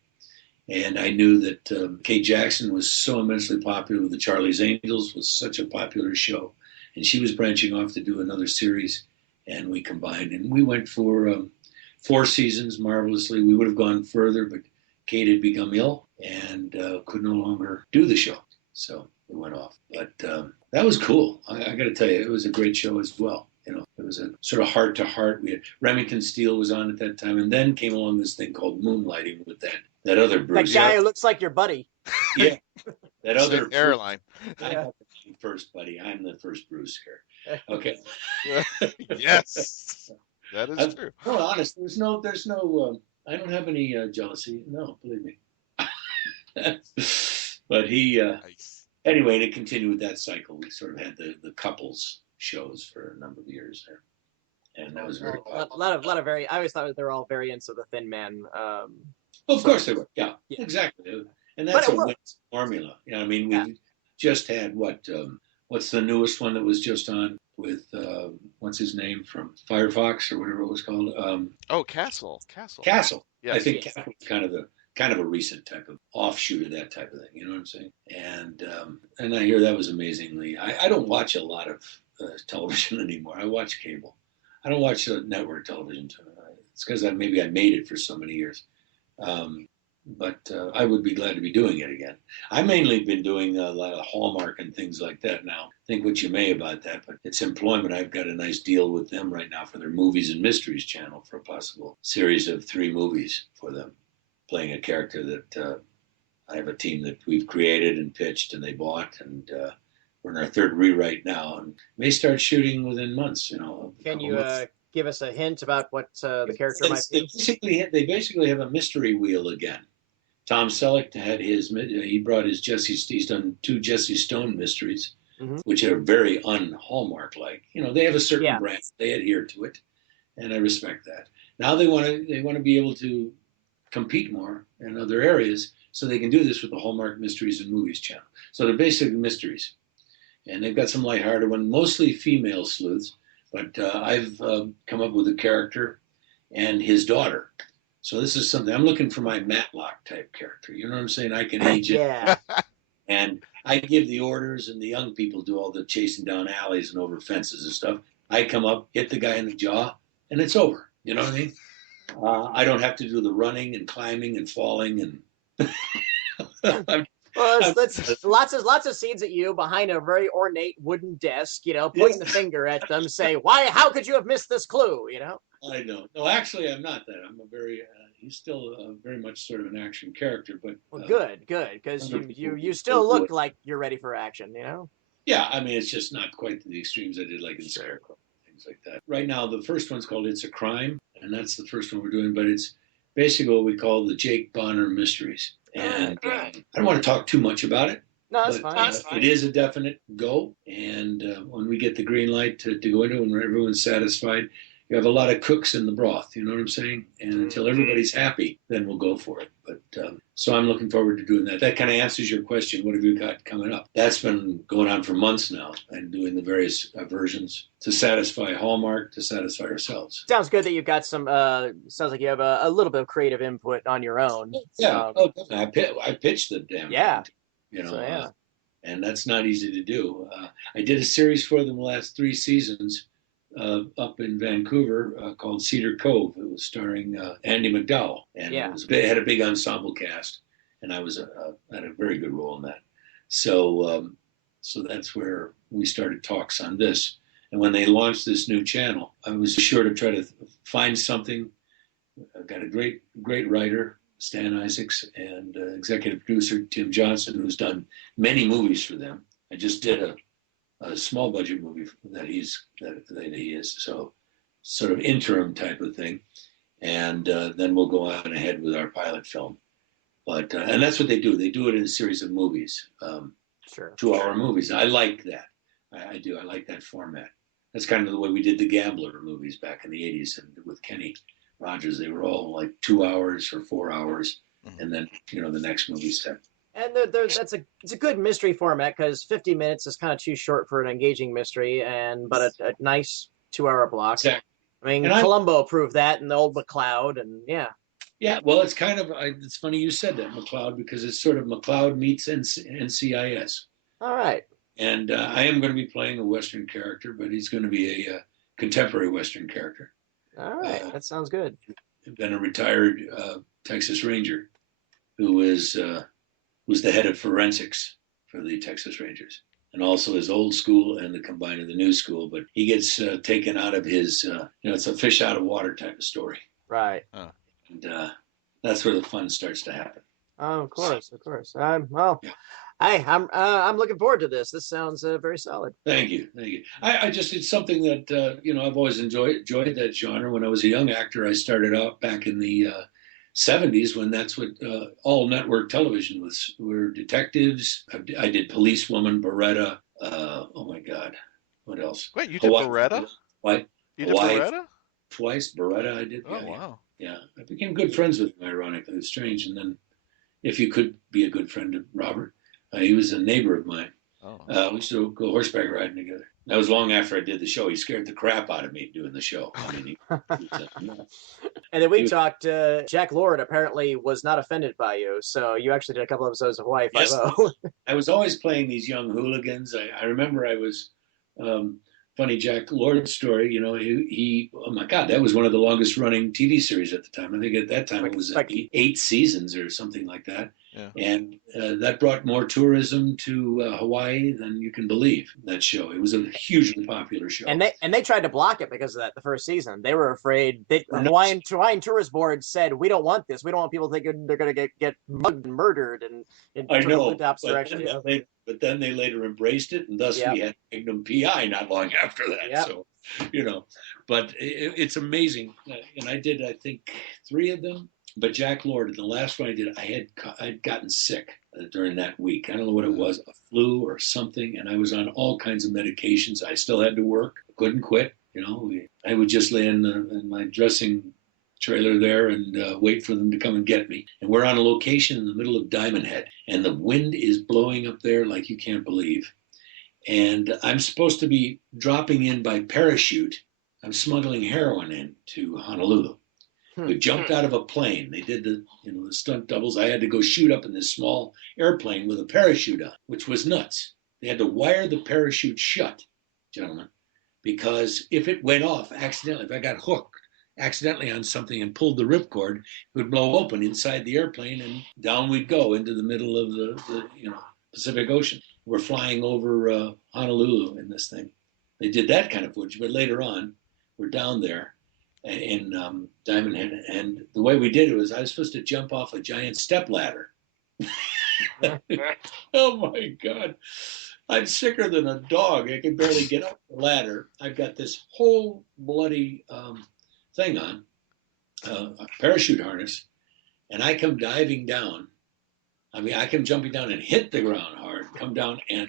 And I knew that Kate Jackson was so immensely popular with the Charlie's Angels, was such a popular show. And she was branching off to do another series, and we combined. And we went for 4 seasons, marvelously. We would have gone further, but Kate had become ill and could no longer do the show. So we went off. But that was cool. I got to tell you, it was a great show as well. It was a sort of heart to heart. We had Remington Steele was on at that time, and then came along this thing called Moonlighting with that other Bruce. That guy who looks like your buddy. Yeah, that other airline. I have the first buddy. I'm the first Bruce here. Okay. Yes, that is true. No, honest. There's no. I don't have any jealousy. No, believe me. But he. Anyway, and it continued with that cycle. We sort of had the couples shows for a number of years there, and that was very popular. A lot of very. I always thought they were all variants of the Thin Man. Of course they were. Yeah, exactly. And that's a formula. I mean, we just had what's the newest one that was just on with what's his name from Firefox or whatever it was called? Castle. Castle. Yes. I think Castle was kind of a recent type of offshoot of that type of thing. You know what I'm saying? And I hear that was amazingly. I don't watch a lot of television anymore. I watch cable. I don't watch network television. It's because maybe I made it for so many years. But I would be glad to be doing it again. I mainly been doing a lot of Hallmark and things like that now. Think what you may about that, but it's employment. I've got a nice deal with them right now for their Movies and Mysteries channel for a possible series of 3 movies for them, playing a character that I have a team that we've created and pitched and they bought, and we're in our 3rd rewrite now and may start shooting within months. Can give us a hint about what the character might be? They basically have a mystery wheel again. Tom Selleck had he brought his he's done 2 Jesse Stone mysteries, which are very un-Hallmark-like. They have a certain brand, they adhere to it, and I respect that. Now they want to be able to compete more in other areas, so they can do this with the Hallmark Mysteries and Movies channel. So they're basically mysteries, and they've got some lighthearted ones, mostly female sleuths. But I've come up with a character and his daughter. So this is something, I'm looking for my Matlock type character. You know what I'm saying? I can age it. And I give the orders, and the young people do all the chasing down alleys and over fences and stuff. I come up, hit the guy in the jaw, and it's over. You know what I mean? I don't have to do the running and climbing and falling and... Well, it's lots of scenes at you behind a very ornate wooden desk, pointing the finger at them, say, "Why? How could you have missed this clue?" I know. No, actually, I'm not that. I'm a very. He's still very much sort of an action character, but. Well, good, because you still look like you're ready for action, Yeah, I mean, it's just not quite to the extremes I did, like in Scarecrow, things like that. Right now, the first one's called "It's a Crime," and that's the first one we're doing. But it's basically what we call the Jake Bonner mysteries. And I don't want to talk too much about it. No, that's fine. It is a definite go. And when we get the green light to go into and everyone's satisfied, you have a lot of cooks in the broth. You know what I'm saying? And until everybody's happy, then we'll go for it. But so I'm looking forward to doing that. That kind of answers your question. What have you got coming up? That's been going on for months now, and doing the various versions to satisfy Hallmark, to satisfy ourselves. Sounds good that you've got some, sounds like you have a little bit of creative input on your own. Yeah, I pitched the damn thing, and that's not easy to do. I did a series for them the last 3 seasons up in Vancouver called Cedar Cove. It was starring Andy McDowell, and it had a big ensemble cast, and I had a very good role in that. So that's where we started talks on this. And when they launched this new channel, I was sure to try to find something. I've got a great writer, Stan Isaacs, and executive producer Tim Johnson, who's done many movies for them. I just did a small budget movie that he is, so sort of interim type of thing, and then we'll go on ahead with our pilot film. But and that's what they do. They do it in a series of movies, 2-hour movies. I like that. I do. I like that format. That's kind of the way we did the Gambler movies back in the 80s, and with Kenny Rogers, they were all like 2 hours or 4 hours, and then the next movie set. And it's a good mystery format, because 50 minutes is kind of too short for an engaging mystery, but a nice 2-hour block. Exactly. I mean, Columbo proved that, and the old McCloud, and yeah. Yeah, well, it's kind of it's funny you said that, McCloud, because it's sort of McCloud meets NCIS. All right. And I am going to be playing a Western character, but he's going to be a contemporary Western character. All right, that sounds good. Been a retired Texas Ranger who was the head of forensics for the Texas Rangers, and also his old school and the combined of the new school. But he gets taken out of his, it's a fish out of water type of story. Right. And that's where the fun starts to happen. Oh, of course. I'm looking forward to this. This sounds very solid. Thank you. It's something that I've always enjoyed that genre. When I was a young actor, I started out back in the 70s, when that's what all network television were detectives. I did Policewoman, Beretta. Oh my God, what else? Wait, you did Beretta? What? You did Beretta? Twice, Beretta. I did. Oh wow. Yeah, I became good friends with him. Ironically, it's strange. And then, if you could be a good friend of Robert, he was a neighbor of mine. Oh. We used to go horseback riding together. That was long after I did the show. He scared the crap out of me doing the show. I mean, and then we talked. Jack Lord apparently was not offended by you, so you actually did a couple episodes of Hawaii Five-0. I was always playing these young hooligans. I remember I was funny Jack Lord story. He oh my God, that was one of the longest running TV series at the time. I think at that time it was 8 seasons or something like that. Yeah. And that brought more tourism to Hawaii than you can believe. That show, it was a hugely popular show. And they tried to block it because of that. The first season, they were afraid. The Hawaiian Tourist Board said, "We don't want this. We don't want people thinking they're going to get mugged and murdered." And I know, but then they later embraced it, and thus we had Magnum PI not long after that. Yep. So you know. But it's amazing. And I did, I think, 3 of them. But Jack Lord, the last one I did, I'd gotten sick during that week. I don't know what it was, a flu or something. And I was on all kinds of medications. I still had to work, couldn't quit. You know, I would just lay in my dressing trailer there and wait for them to come and get me. And we're on a location in the middle of Diamond Head. And the wind is blowing up there like you can't believe. And I'm supposed to be dropping in by parachute. I'm smuggling heroin into Honolulu. We jumped out of a plane. They did the stunt doubles. I had to go shoot up in this small airplane with a parachute on, which was nuts. They had to wire the parachute shut, gentlemen, because if it went off accidentally, if I got hooked accidentally on something and pulled the ripcord, it would blow open inside the airplane and down we'd go into the middle of the Pacific Ocean. We're flying over Honolulu in this thing. They did that kind of footage, but later on, we're down there in Diamond Head, and the way we did it was I was supposed to jump off a giant step ladder. Oh my God. I'm sicker than a dog. I can barely get up the ladder. I've got this whole bloody thing on, a parachute harness, and I come diving down. I mean, I come jumping down and hit the ground hard, come down and,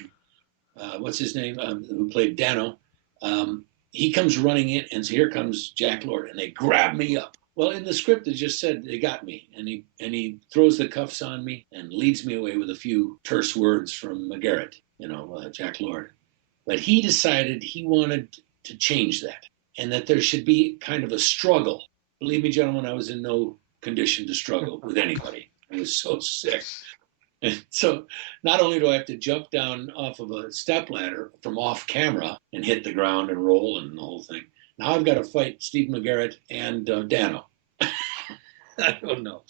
what's his name, who played Dano, he comes running in, and here comes Jack Lord, and they grab me up. Well, in the script, it just said they got me, and he throws the cuffs on me and leads me away with a few terse words from McGarrett, Jack Lord. But he decided he wanted to change that, and that there should be kind of a struggle. Believe me, gentlemen, I was in no condition to struggle with anybody. I was so sick. And so not only do I have to jump down off of a stepladder from off camera and hit the ground and roll and the whole thing, now I've got to fight Steve McGarrett and Dano. I don't know.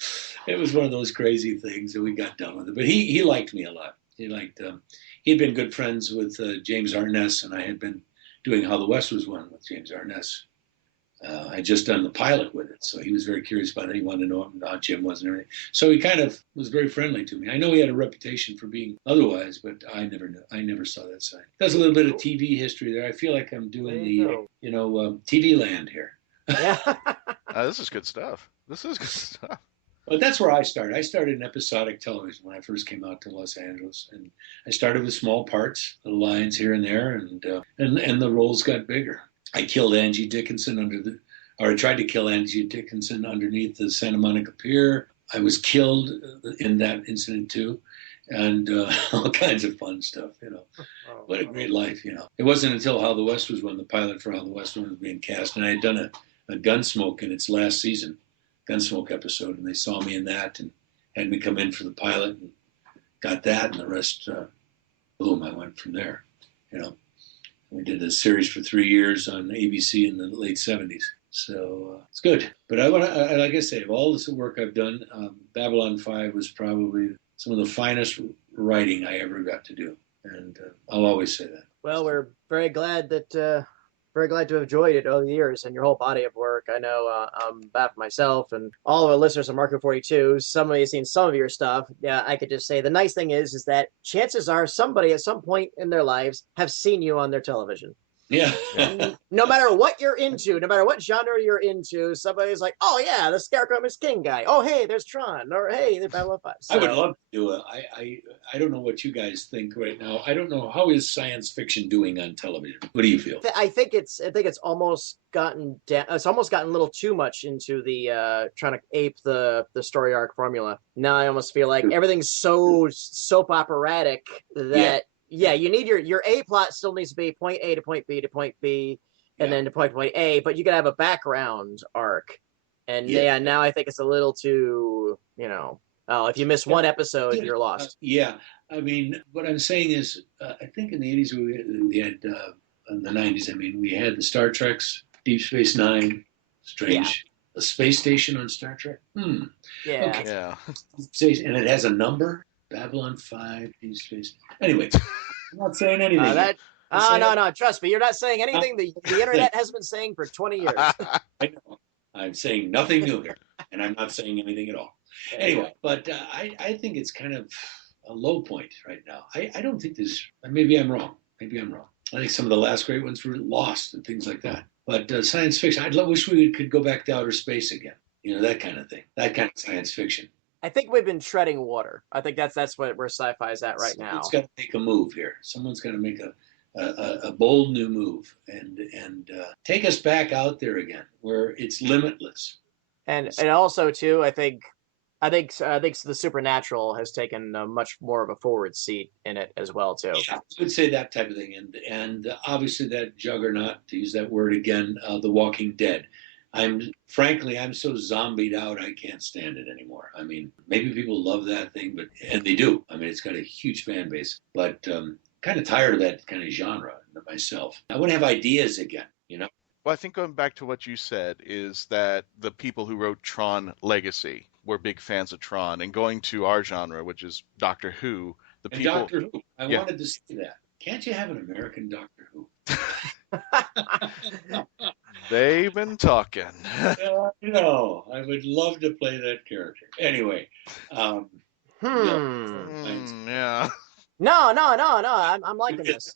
It was one of those crazy things that we got done with it. But he liked me a lot. He'd been good friends with James Arness, and I had been doing How the West Was Won with James Arness. I'd just done the pilot with it, so he was very curious about it. He wanted to know how Jim was and everything. So he kind of was very friendly to me. I know he had a reputation for being otherwise, but I never knew. I never saw that side. There's a little bit of TV history there. I feel like I'm doing TV land here. Yeah. This is good stuff. But that's where I started. I started in episodic television when I first came out to Los Angeles, and I started with small parts, little lines here and there, and the roles got bigger. I killed Angie Dickinson I tried to kill Angie Dickinson underneath the Santa Monica Pier. I was killed in that incident too, and all kinds of fun stuff, What a great life, It wasn't until How the West Was Won, the pilot for How the West Was being cast, and I had done a Gunsmoke in its last season, Gunsmoke episode, and they saw me in that and had me come in for the pilot and got that, and the rest, boom, I went from there, We did this series for 3 years on ABC in the late 70s. So it's good. But I want to, like I say, of all this work I've done, Babylon 5 was probably some of the finest writing I ever got to do. And I'll always say that. Well, we're very glad to have enjoyed it over the years and your whole body of work. I know Bap, myself, and all of our listeners of Marco 42, somebody has seen some of your stuff. Yeah, I could just say the nice thing is that chances are somebody at some point in their lives have seen you on their television. Yeah. No matter what you're into, no matter what genre you're into, somebody's like, oh yeah, the Scarecrow-and-mrs-King guy. Oh hey, there's Tron. Or hey, there's Babylon 5. So, I would love to do it. I don't know what you guys think right now. I don't know, how is science fiction doing on television? What do you feel? I think it's almost gotten a little too much into the trying to ape the story arc formula. Now I almost feel like everything's so soap operatic that yeah, you need your A plot still needs to be point A to point B to point B, and then to point A, but you could have a background arc. And now I think it's a little too, if you miss one episode, you're lost. I mean, what I'm saying is, I think in the 80s we had, in the 90s, we had the Star Treks, Deep Space Nine, strange. A space station on Star Trek? Yeah. Okay. Yeah. And it has a number? Babylon 5, Deep Space. Anyway, I'm not saying anything. No, trust me, you're not saying anything the internet has been saying for 20 years. I know. I'm saying nothing new here, and I'm not saying anything at all. Anyway, but I think it's kind of a low point right now. I don't think maybe I'm wrong. I think some of the last great ones were lost and things like that. But science fiction, wish we could go back to outer space again. That kind of thing. That kind of science fiction. I think we've been treading water. I think that's where sci-fi is at right now. Someone's got to make a move here. Someone's got to make a bold new move and take us back out there again, where it's limitless. And also too, I think the supernatural has taken much more of a forward seat in it as well too. Yeah, I would say that type of thing, and obviously that juggernaut, to use that word again, The Walking Dead. I'm so zombied out, I can't stand it anymore. I mean, maybe people love that thing, and they do. I mean, it's got a huge fan base, but kind of tired of that kind of genre myself. I want to have ideas again, Well, I think going back to what you said is that the people who wrote Tron-Legacy were big fans of Tron, and going to our genre, which is Doctor Who, Doctor Who. I wanted to see that. Can't you have an American Doctor Who? They've been talking. I would love to play that character. Anyway. Yeah. No. I'm liking this.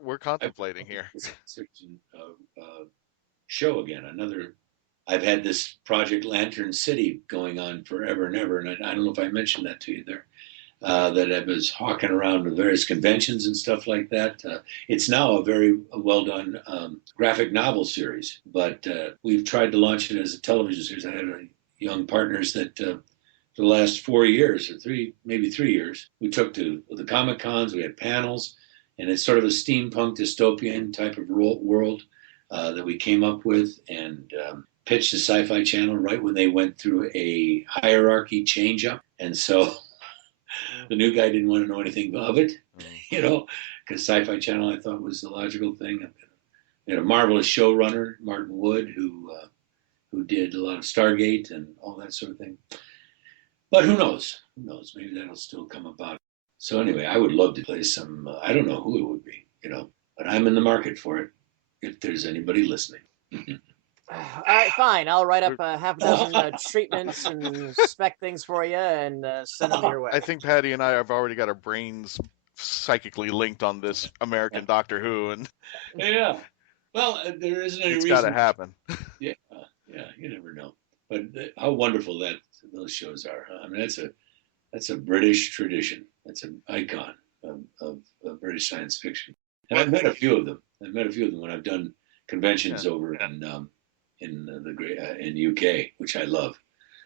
We're contemplating here. Show again. I've had this Project Lantern City going on forever and ever, and I don't know if I mentioned that to you there. That I was hawking around with various conventions and stuff like that. It's now a very well done graphic novel series, but we've tried to launch it as a television series. I had young partners that for the last 4 years or maybe 3 years, we took to the Comic Cons. We had panels, and it's sort of a steampunk dystopian type of world that we came up with and pitched to Sci-Fi Channel right when they went through a hierarchy change up, and so. The new guy didn't want to know anything of it, because Sci-Fi Channel I thought was the logical thing. We had a marvelous showrunner, Martin Wood, who did a lot of Stargate and all that sort of thing. But who knows? Maybe that'll still come about. So anyway, I would love to play some. I don't know who it would be, but I'm in the market for it. If there's anybody listening. All right, fine. I'll write up half a dozen treatments and spec things for you and send them your way. I think Patty and I have already got our brains psychically linked on this American Doctor Who, and yeah. Well, there isn't any reason. It's got to happen. Yeah, you never know. But how wonderful those shows are. Huh? I mean, that's a British tradition. That's an icon of British science fiction. And I've met a few of them. When I've done conventions over in UK, which I love.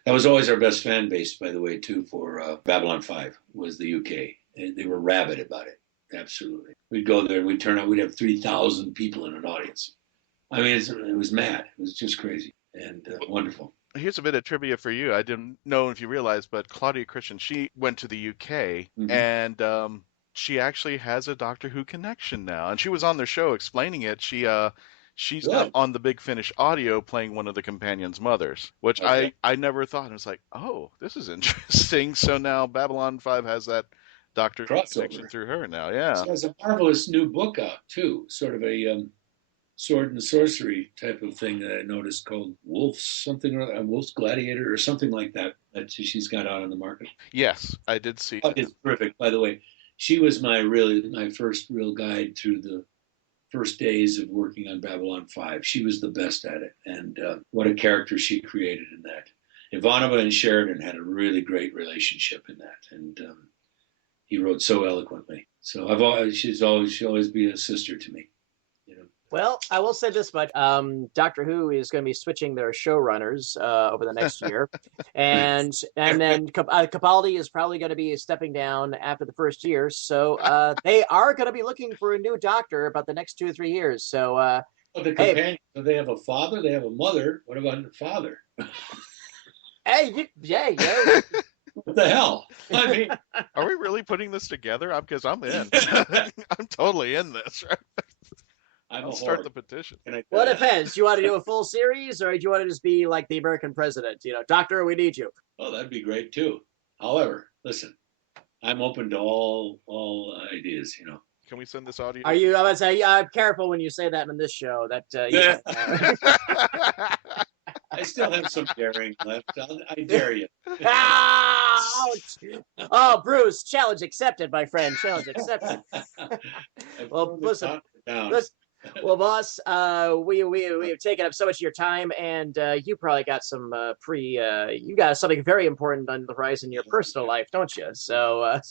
That was always our best fan base, by the way, too, for Babylon 5, was the UK. And they were rabid about it. Absolutely. We'd go there and we'd turn out, we'd have 3,000 people in an audience. I mean, it was mad. It was just crazy and wonderful. Here's a bit of trivia for you. I didn't know if you realized, but Claudia Christian, she went to the UK and she actually has a Doctor Who connection now. And she was on their show explaining it. She's not on the Big Finish audio playing one of the companions' mothers, which I never thought. I was like, oh, this is interesting. So now Babylon 5 has that Doctor Who connection through her now. Yeah. She has a marvelous new book out, too. Sort of a sword and sorcery type of thing that I noticed called Wolf's Gladiator or something like that she's got out on the market. Yes, I did see. It's terrific. By the way, she was my first real guide through the first days of working on Babylon 5. She was the best at it. And what a character she created in that. Ivanova and Sheridan had a really great relationship in that. And he wrote so eloquently. So she'll always be a sister to me. Well, I will say this, but Doctor Who is going to be switching their showrunners over the next year, and then Capaldi is probably going to be stepping down after the first year. So they are going to be looking for a new Doctor about the next 2 or 3 years. So the companion, so they have a father, they have a mother. What about the father? Yeah. What the hell? I mean, are we really putting this together? Because I'm in. I'm totally in this. Right? I'll start the petition. Well, it depends. Do you want to do a full series, or do you want to just be like the American president? Doctor, we need you. Oh, that'd be great too. However, listen, I'm open to all ideas. Can we send this audio? Are you? I would say, careful when you say that in this show. That I still have some daring left. I dare you. Ouch! Oh, Bruce, challenge accepted, my friend. Challenge accepted. Well, listen. Well, boss, we have taken up so much of your time, and you probably got some you got something very important on the horizon in your personal life, don't you? So,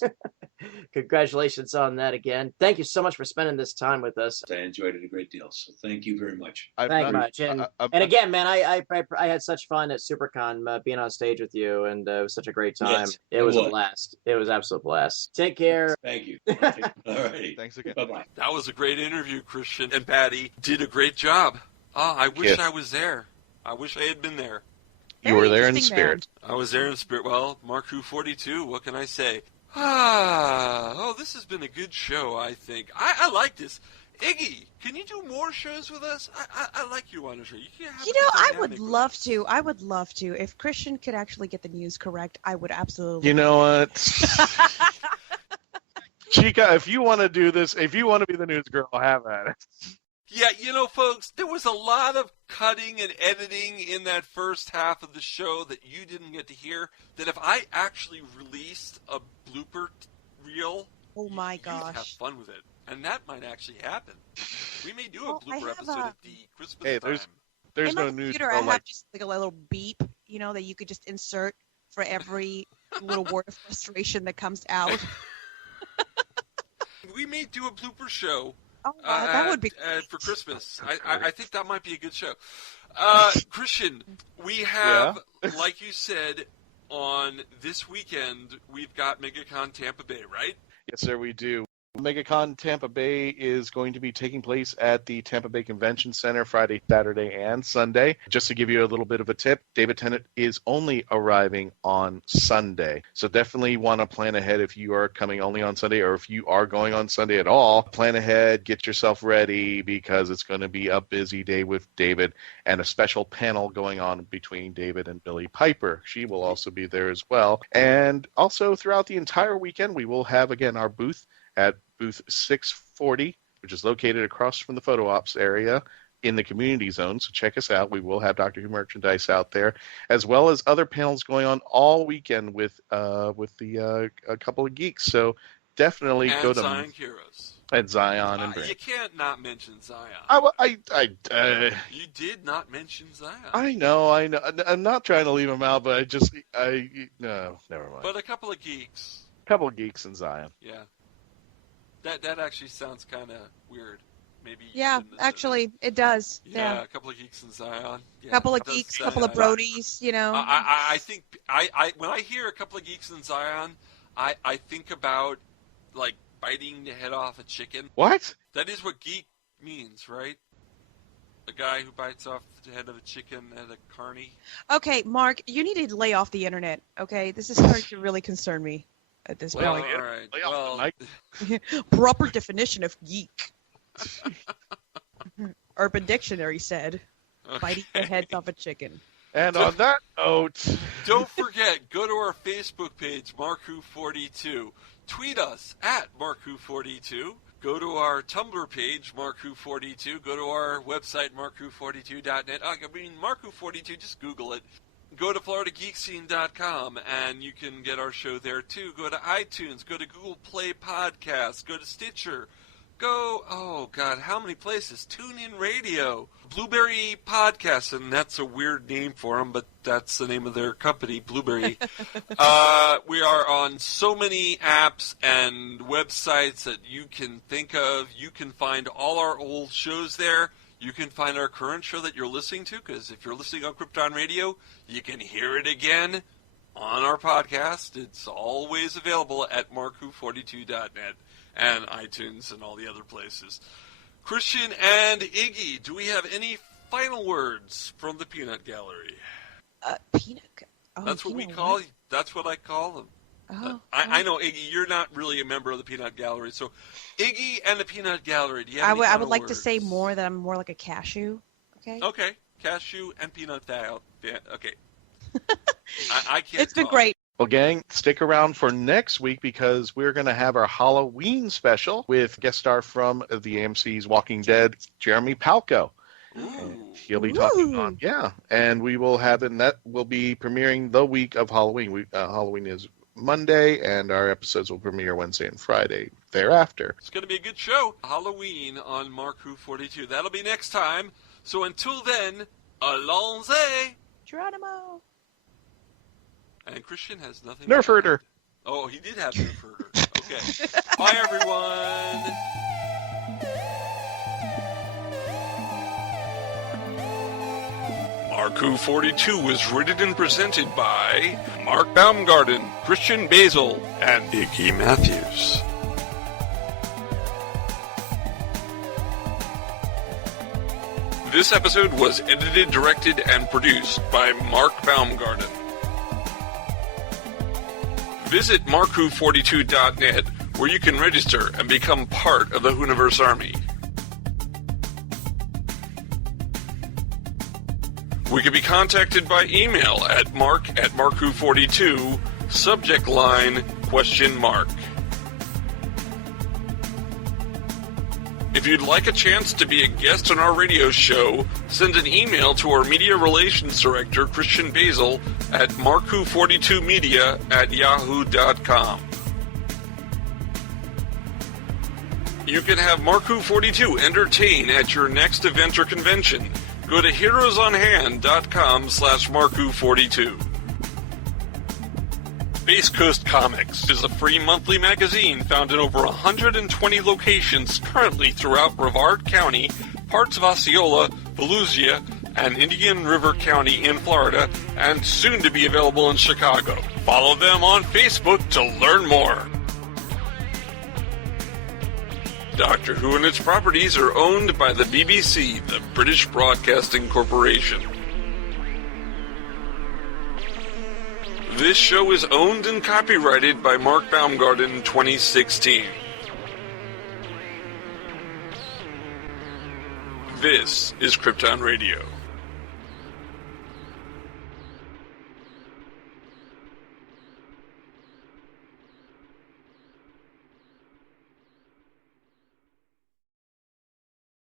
congratulations on that again. Thank you so much for spending this time with us. I enjoyed it a great deal, so thank you very much. Thank you much. And again, man, I had such fun at SuperCon being on stage with you, and it was such a great time. Yes, it was a blast. It was an absolute blast. Take care. Thank you. Okay. All righty. Thanks again. Bye-bye. That was a great interview, Christian. And Patty did a great job. Oh, I wish I was there. I wish I had been there. You were there in spirit. I was there in spirit. Well, Mark Who 42, what can I say? This has been a good show, I think. I like this. Iggy, can you do more shows with us? I like you on the show. I would love to. I would love to. If Christian could actually get the news correct, I would absolutely. You know what? Chica, if you want to do this, if you want to be the news girl, have at it. Yeah, folks, there was a lot of cutting and editing in that first half of the show that you didn't get to hear, that if I actually released a blooper reel, oh my gosh, you'd have fun with it. And that might actually happen. We may do a blooper episode at the Christmas time. There's no news. news. I have just like a little beep, that you could just insert for every little word of frustration that comes out. We may do a blooper show. Oh, that would be for Christmas. I think that might be a good show. Christian, we have, like you said, on this weekend, we've got MegaCon Tampa Bay, right? Yes, sir, we do. MegaCon Tampa Bay is going to be taking place at the Tampa Bay Convention Center Friday, Saturday, and Sunday. Just to give you a little bit of a tip, David Tennant is only arriving on Sunday. So definitely want to plan ahead if you are coming only on Sunday, or if you are going on Sunday at all. Plan ahead, get yourself ready, because it's going to be a busy day with David, and a special panel going on between David and Billie Piper. She will also be there as well. And also throughout the entire weekend, we will have, again, our booth at booth 640, which is located across from the photo ops area in the community zone. So check us out. We will have Doctor Who merchandise out there, as well as other panels going on all weekend with a couple of geeks. So definitely go to Zion Heroes. And Zion and you can't not mention Zion. You did not mention Zion. I know. I'm not trying to leave him out, but no, never mind. But a couple of geeks. And Zion. Yeah. That actually sounds kind of weird. Maybe. Yeah, actually, it does. Yeah, a couple of geeks in Zion. A couple of geeks, a couple of brodies, I think when I hear a couple of geeks in Zion, I think about like biting the head off a chicken. What? That is what geek means, right? A guy who bites off the head of a chicken at a carny. Okay, Mark, you need to lay off the internet. Okay, this is starting to really concern me at this point. All right. Well, proper definition of geek. Urban Dictionary said, biting the heads off a chicken. And on that note, don't forget, go to our Facebook page, Mark Who 42. Tweet us at Mark Who 42. Go to our Tumblr page, Mark Who 42. Go to our website, mark-who42.net. Mark Who 42, just Google it. Go to FloridaGeekScene.com, and you can get our show there, too. Go to iTunes. Go to Google Play Podcasts. Go to Stitcher. Go, oh, God, how many places? TuneIn Radio. Blueberry Podcasts, and that's a weird name for them, but that's the name of their company, Blueberry. We are on so many apps and websites that you can think of. You can find all our old shows there. You can find our current show that you're listening to, because if you're listening on Krypton Radio, you can hear it again on our podcast. It's always available at mark-who42.net and iTunes and all the other places. Christian and Iggy, do we have any final words from the Peanut Gallery? Peanut? Oh, that's what we call. That's what I call them. Oh, I know, Iggy, you're not really a member of the Peanut Gallery, so Iggy and the Peanut Gallery. Do you have I would like to say more that I'm more like a cashew. Okay. Okay, cashew and peanut gallery. Okay. I can't. It's been great. Well, gang, stick around for next week, because we're going to have our Halloween special with guest star from the AMC's Walking Dead, Jeremy Palco. He'll be talking on, and we will have it, and that will be premiering the week of Halloween. Halloween is Monday, and our episodes will premiere Wednesday and Friday thereafter. It's going to be a good show. Halloween on Mark Who 42. That'll be next time. So until then, allons-y! Geronimo! And Christian has nothing. Nerf herder. Oh, he did have Nerf herder. Okay. Bye, everyone. Mark Who 42 was written and presented by Mark Baumgarten, Christian-basel, and iggy-mathews. This episode was edited, directed, and produced by Mark Baumgarten. Visit markwho42.net, where you can register and become part of the WHOniverse Army. We can be contacted by email at mark@markwho42, subject line, ? If you'd like a chance to be a guest on our radio show, send an email to our Media Relations Director, Christian-basel, at markwho42media@yahoo.com. You can have Mark Who 42 entertain at your next event or convention. Go to heroesonhand.com/markwho42. Base Coast Comics is a free monthly magazine found in over 120 locations currently throughout Brevard County, parts of Osceola, Volusia, and Indian River County in Florida, and soon to be available in Chicago. Follow them on Facebook to learn more. Doctor Who and its properties are owned by the BBC, the British Broadcasting Corporation. This show is owned and copyrighted by Mark Baumgarten 2016. This is Krypton Radio.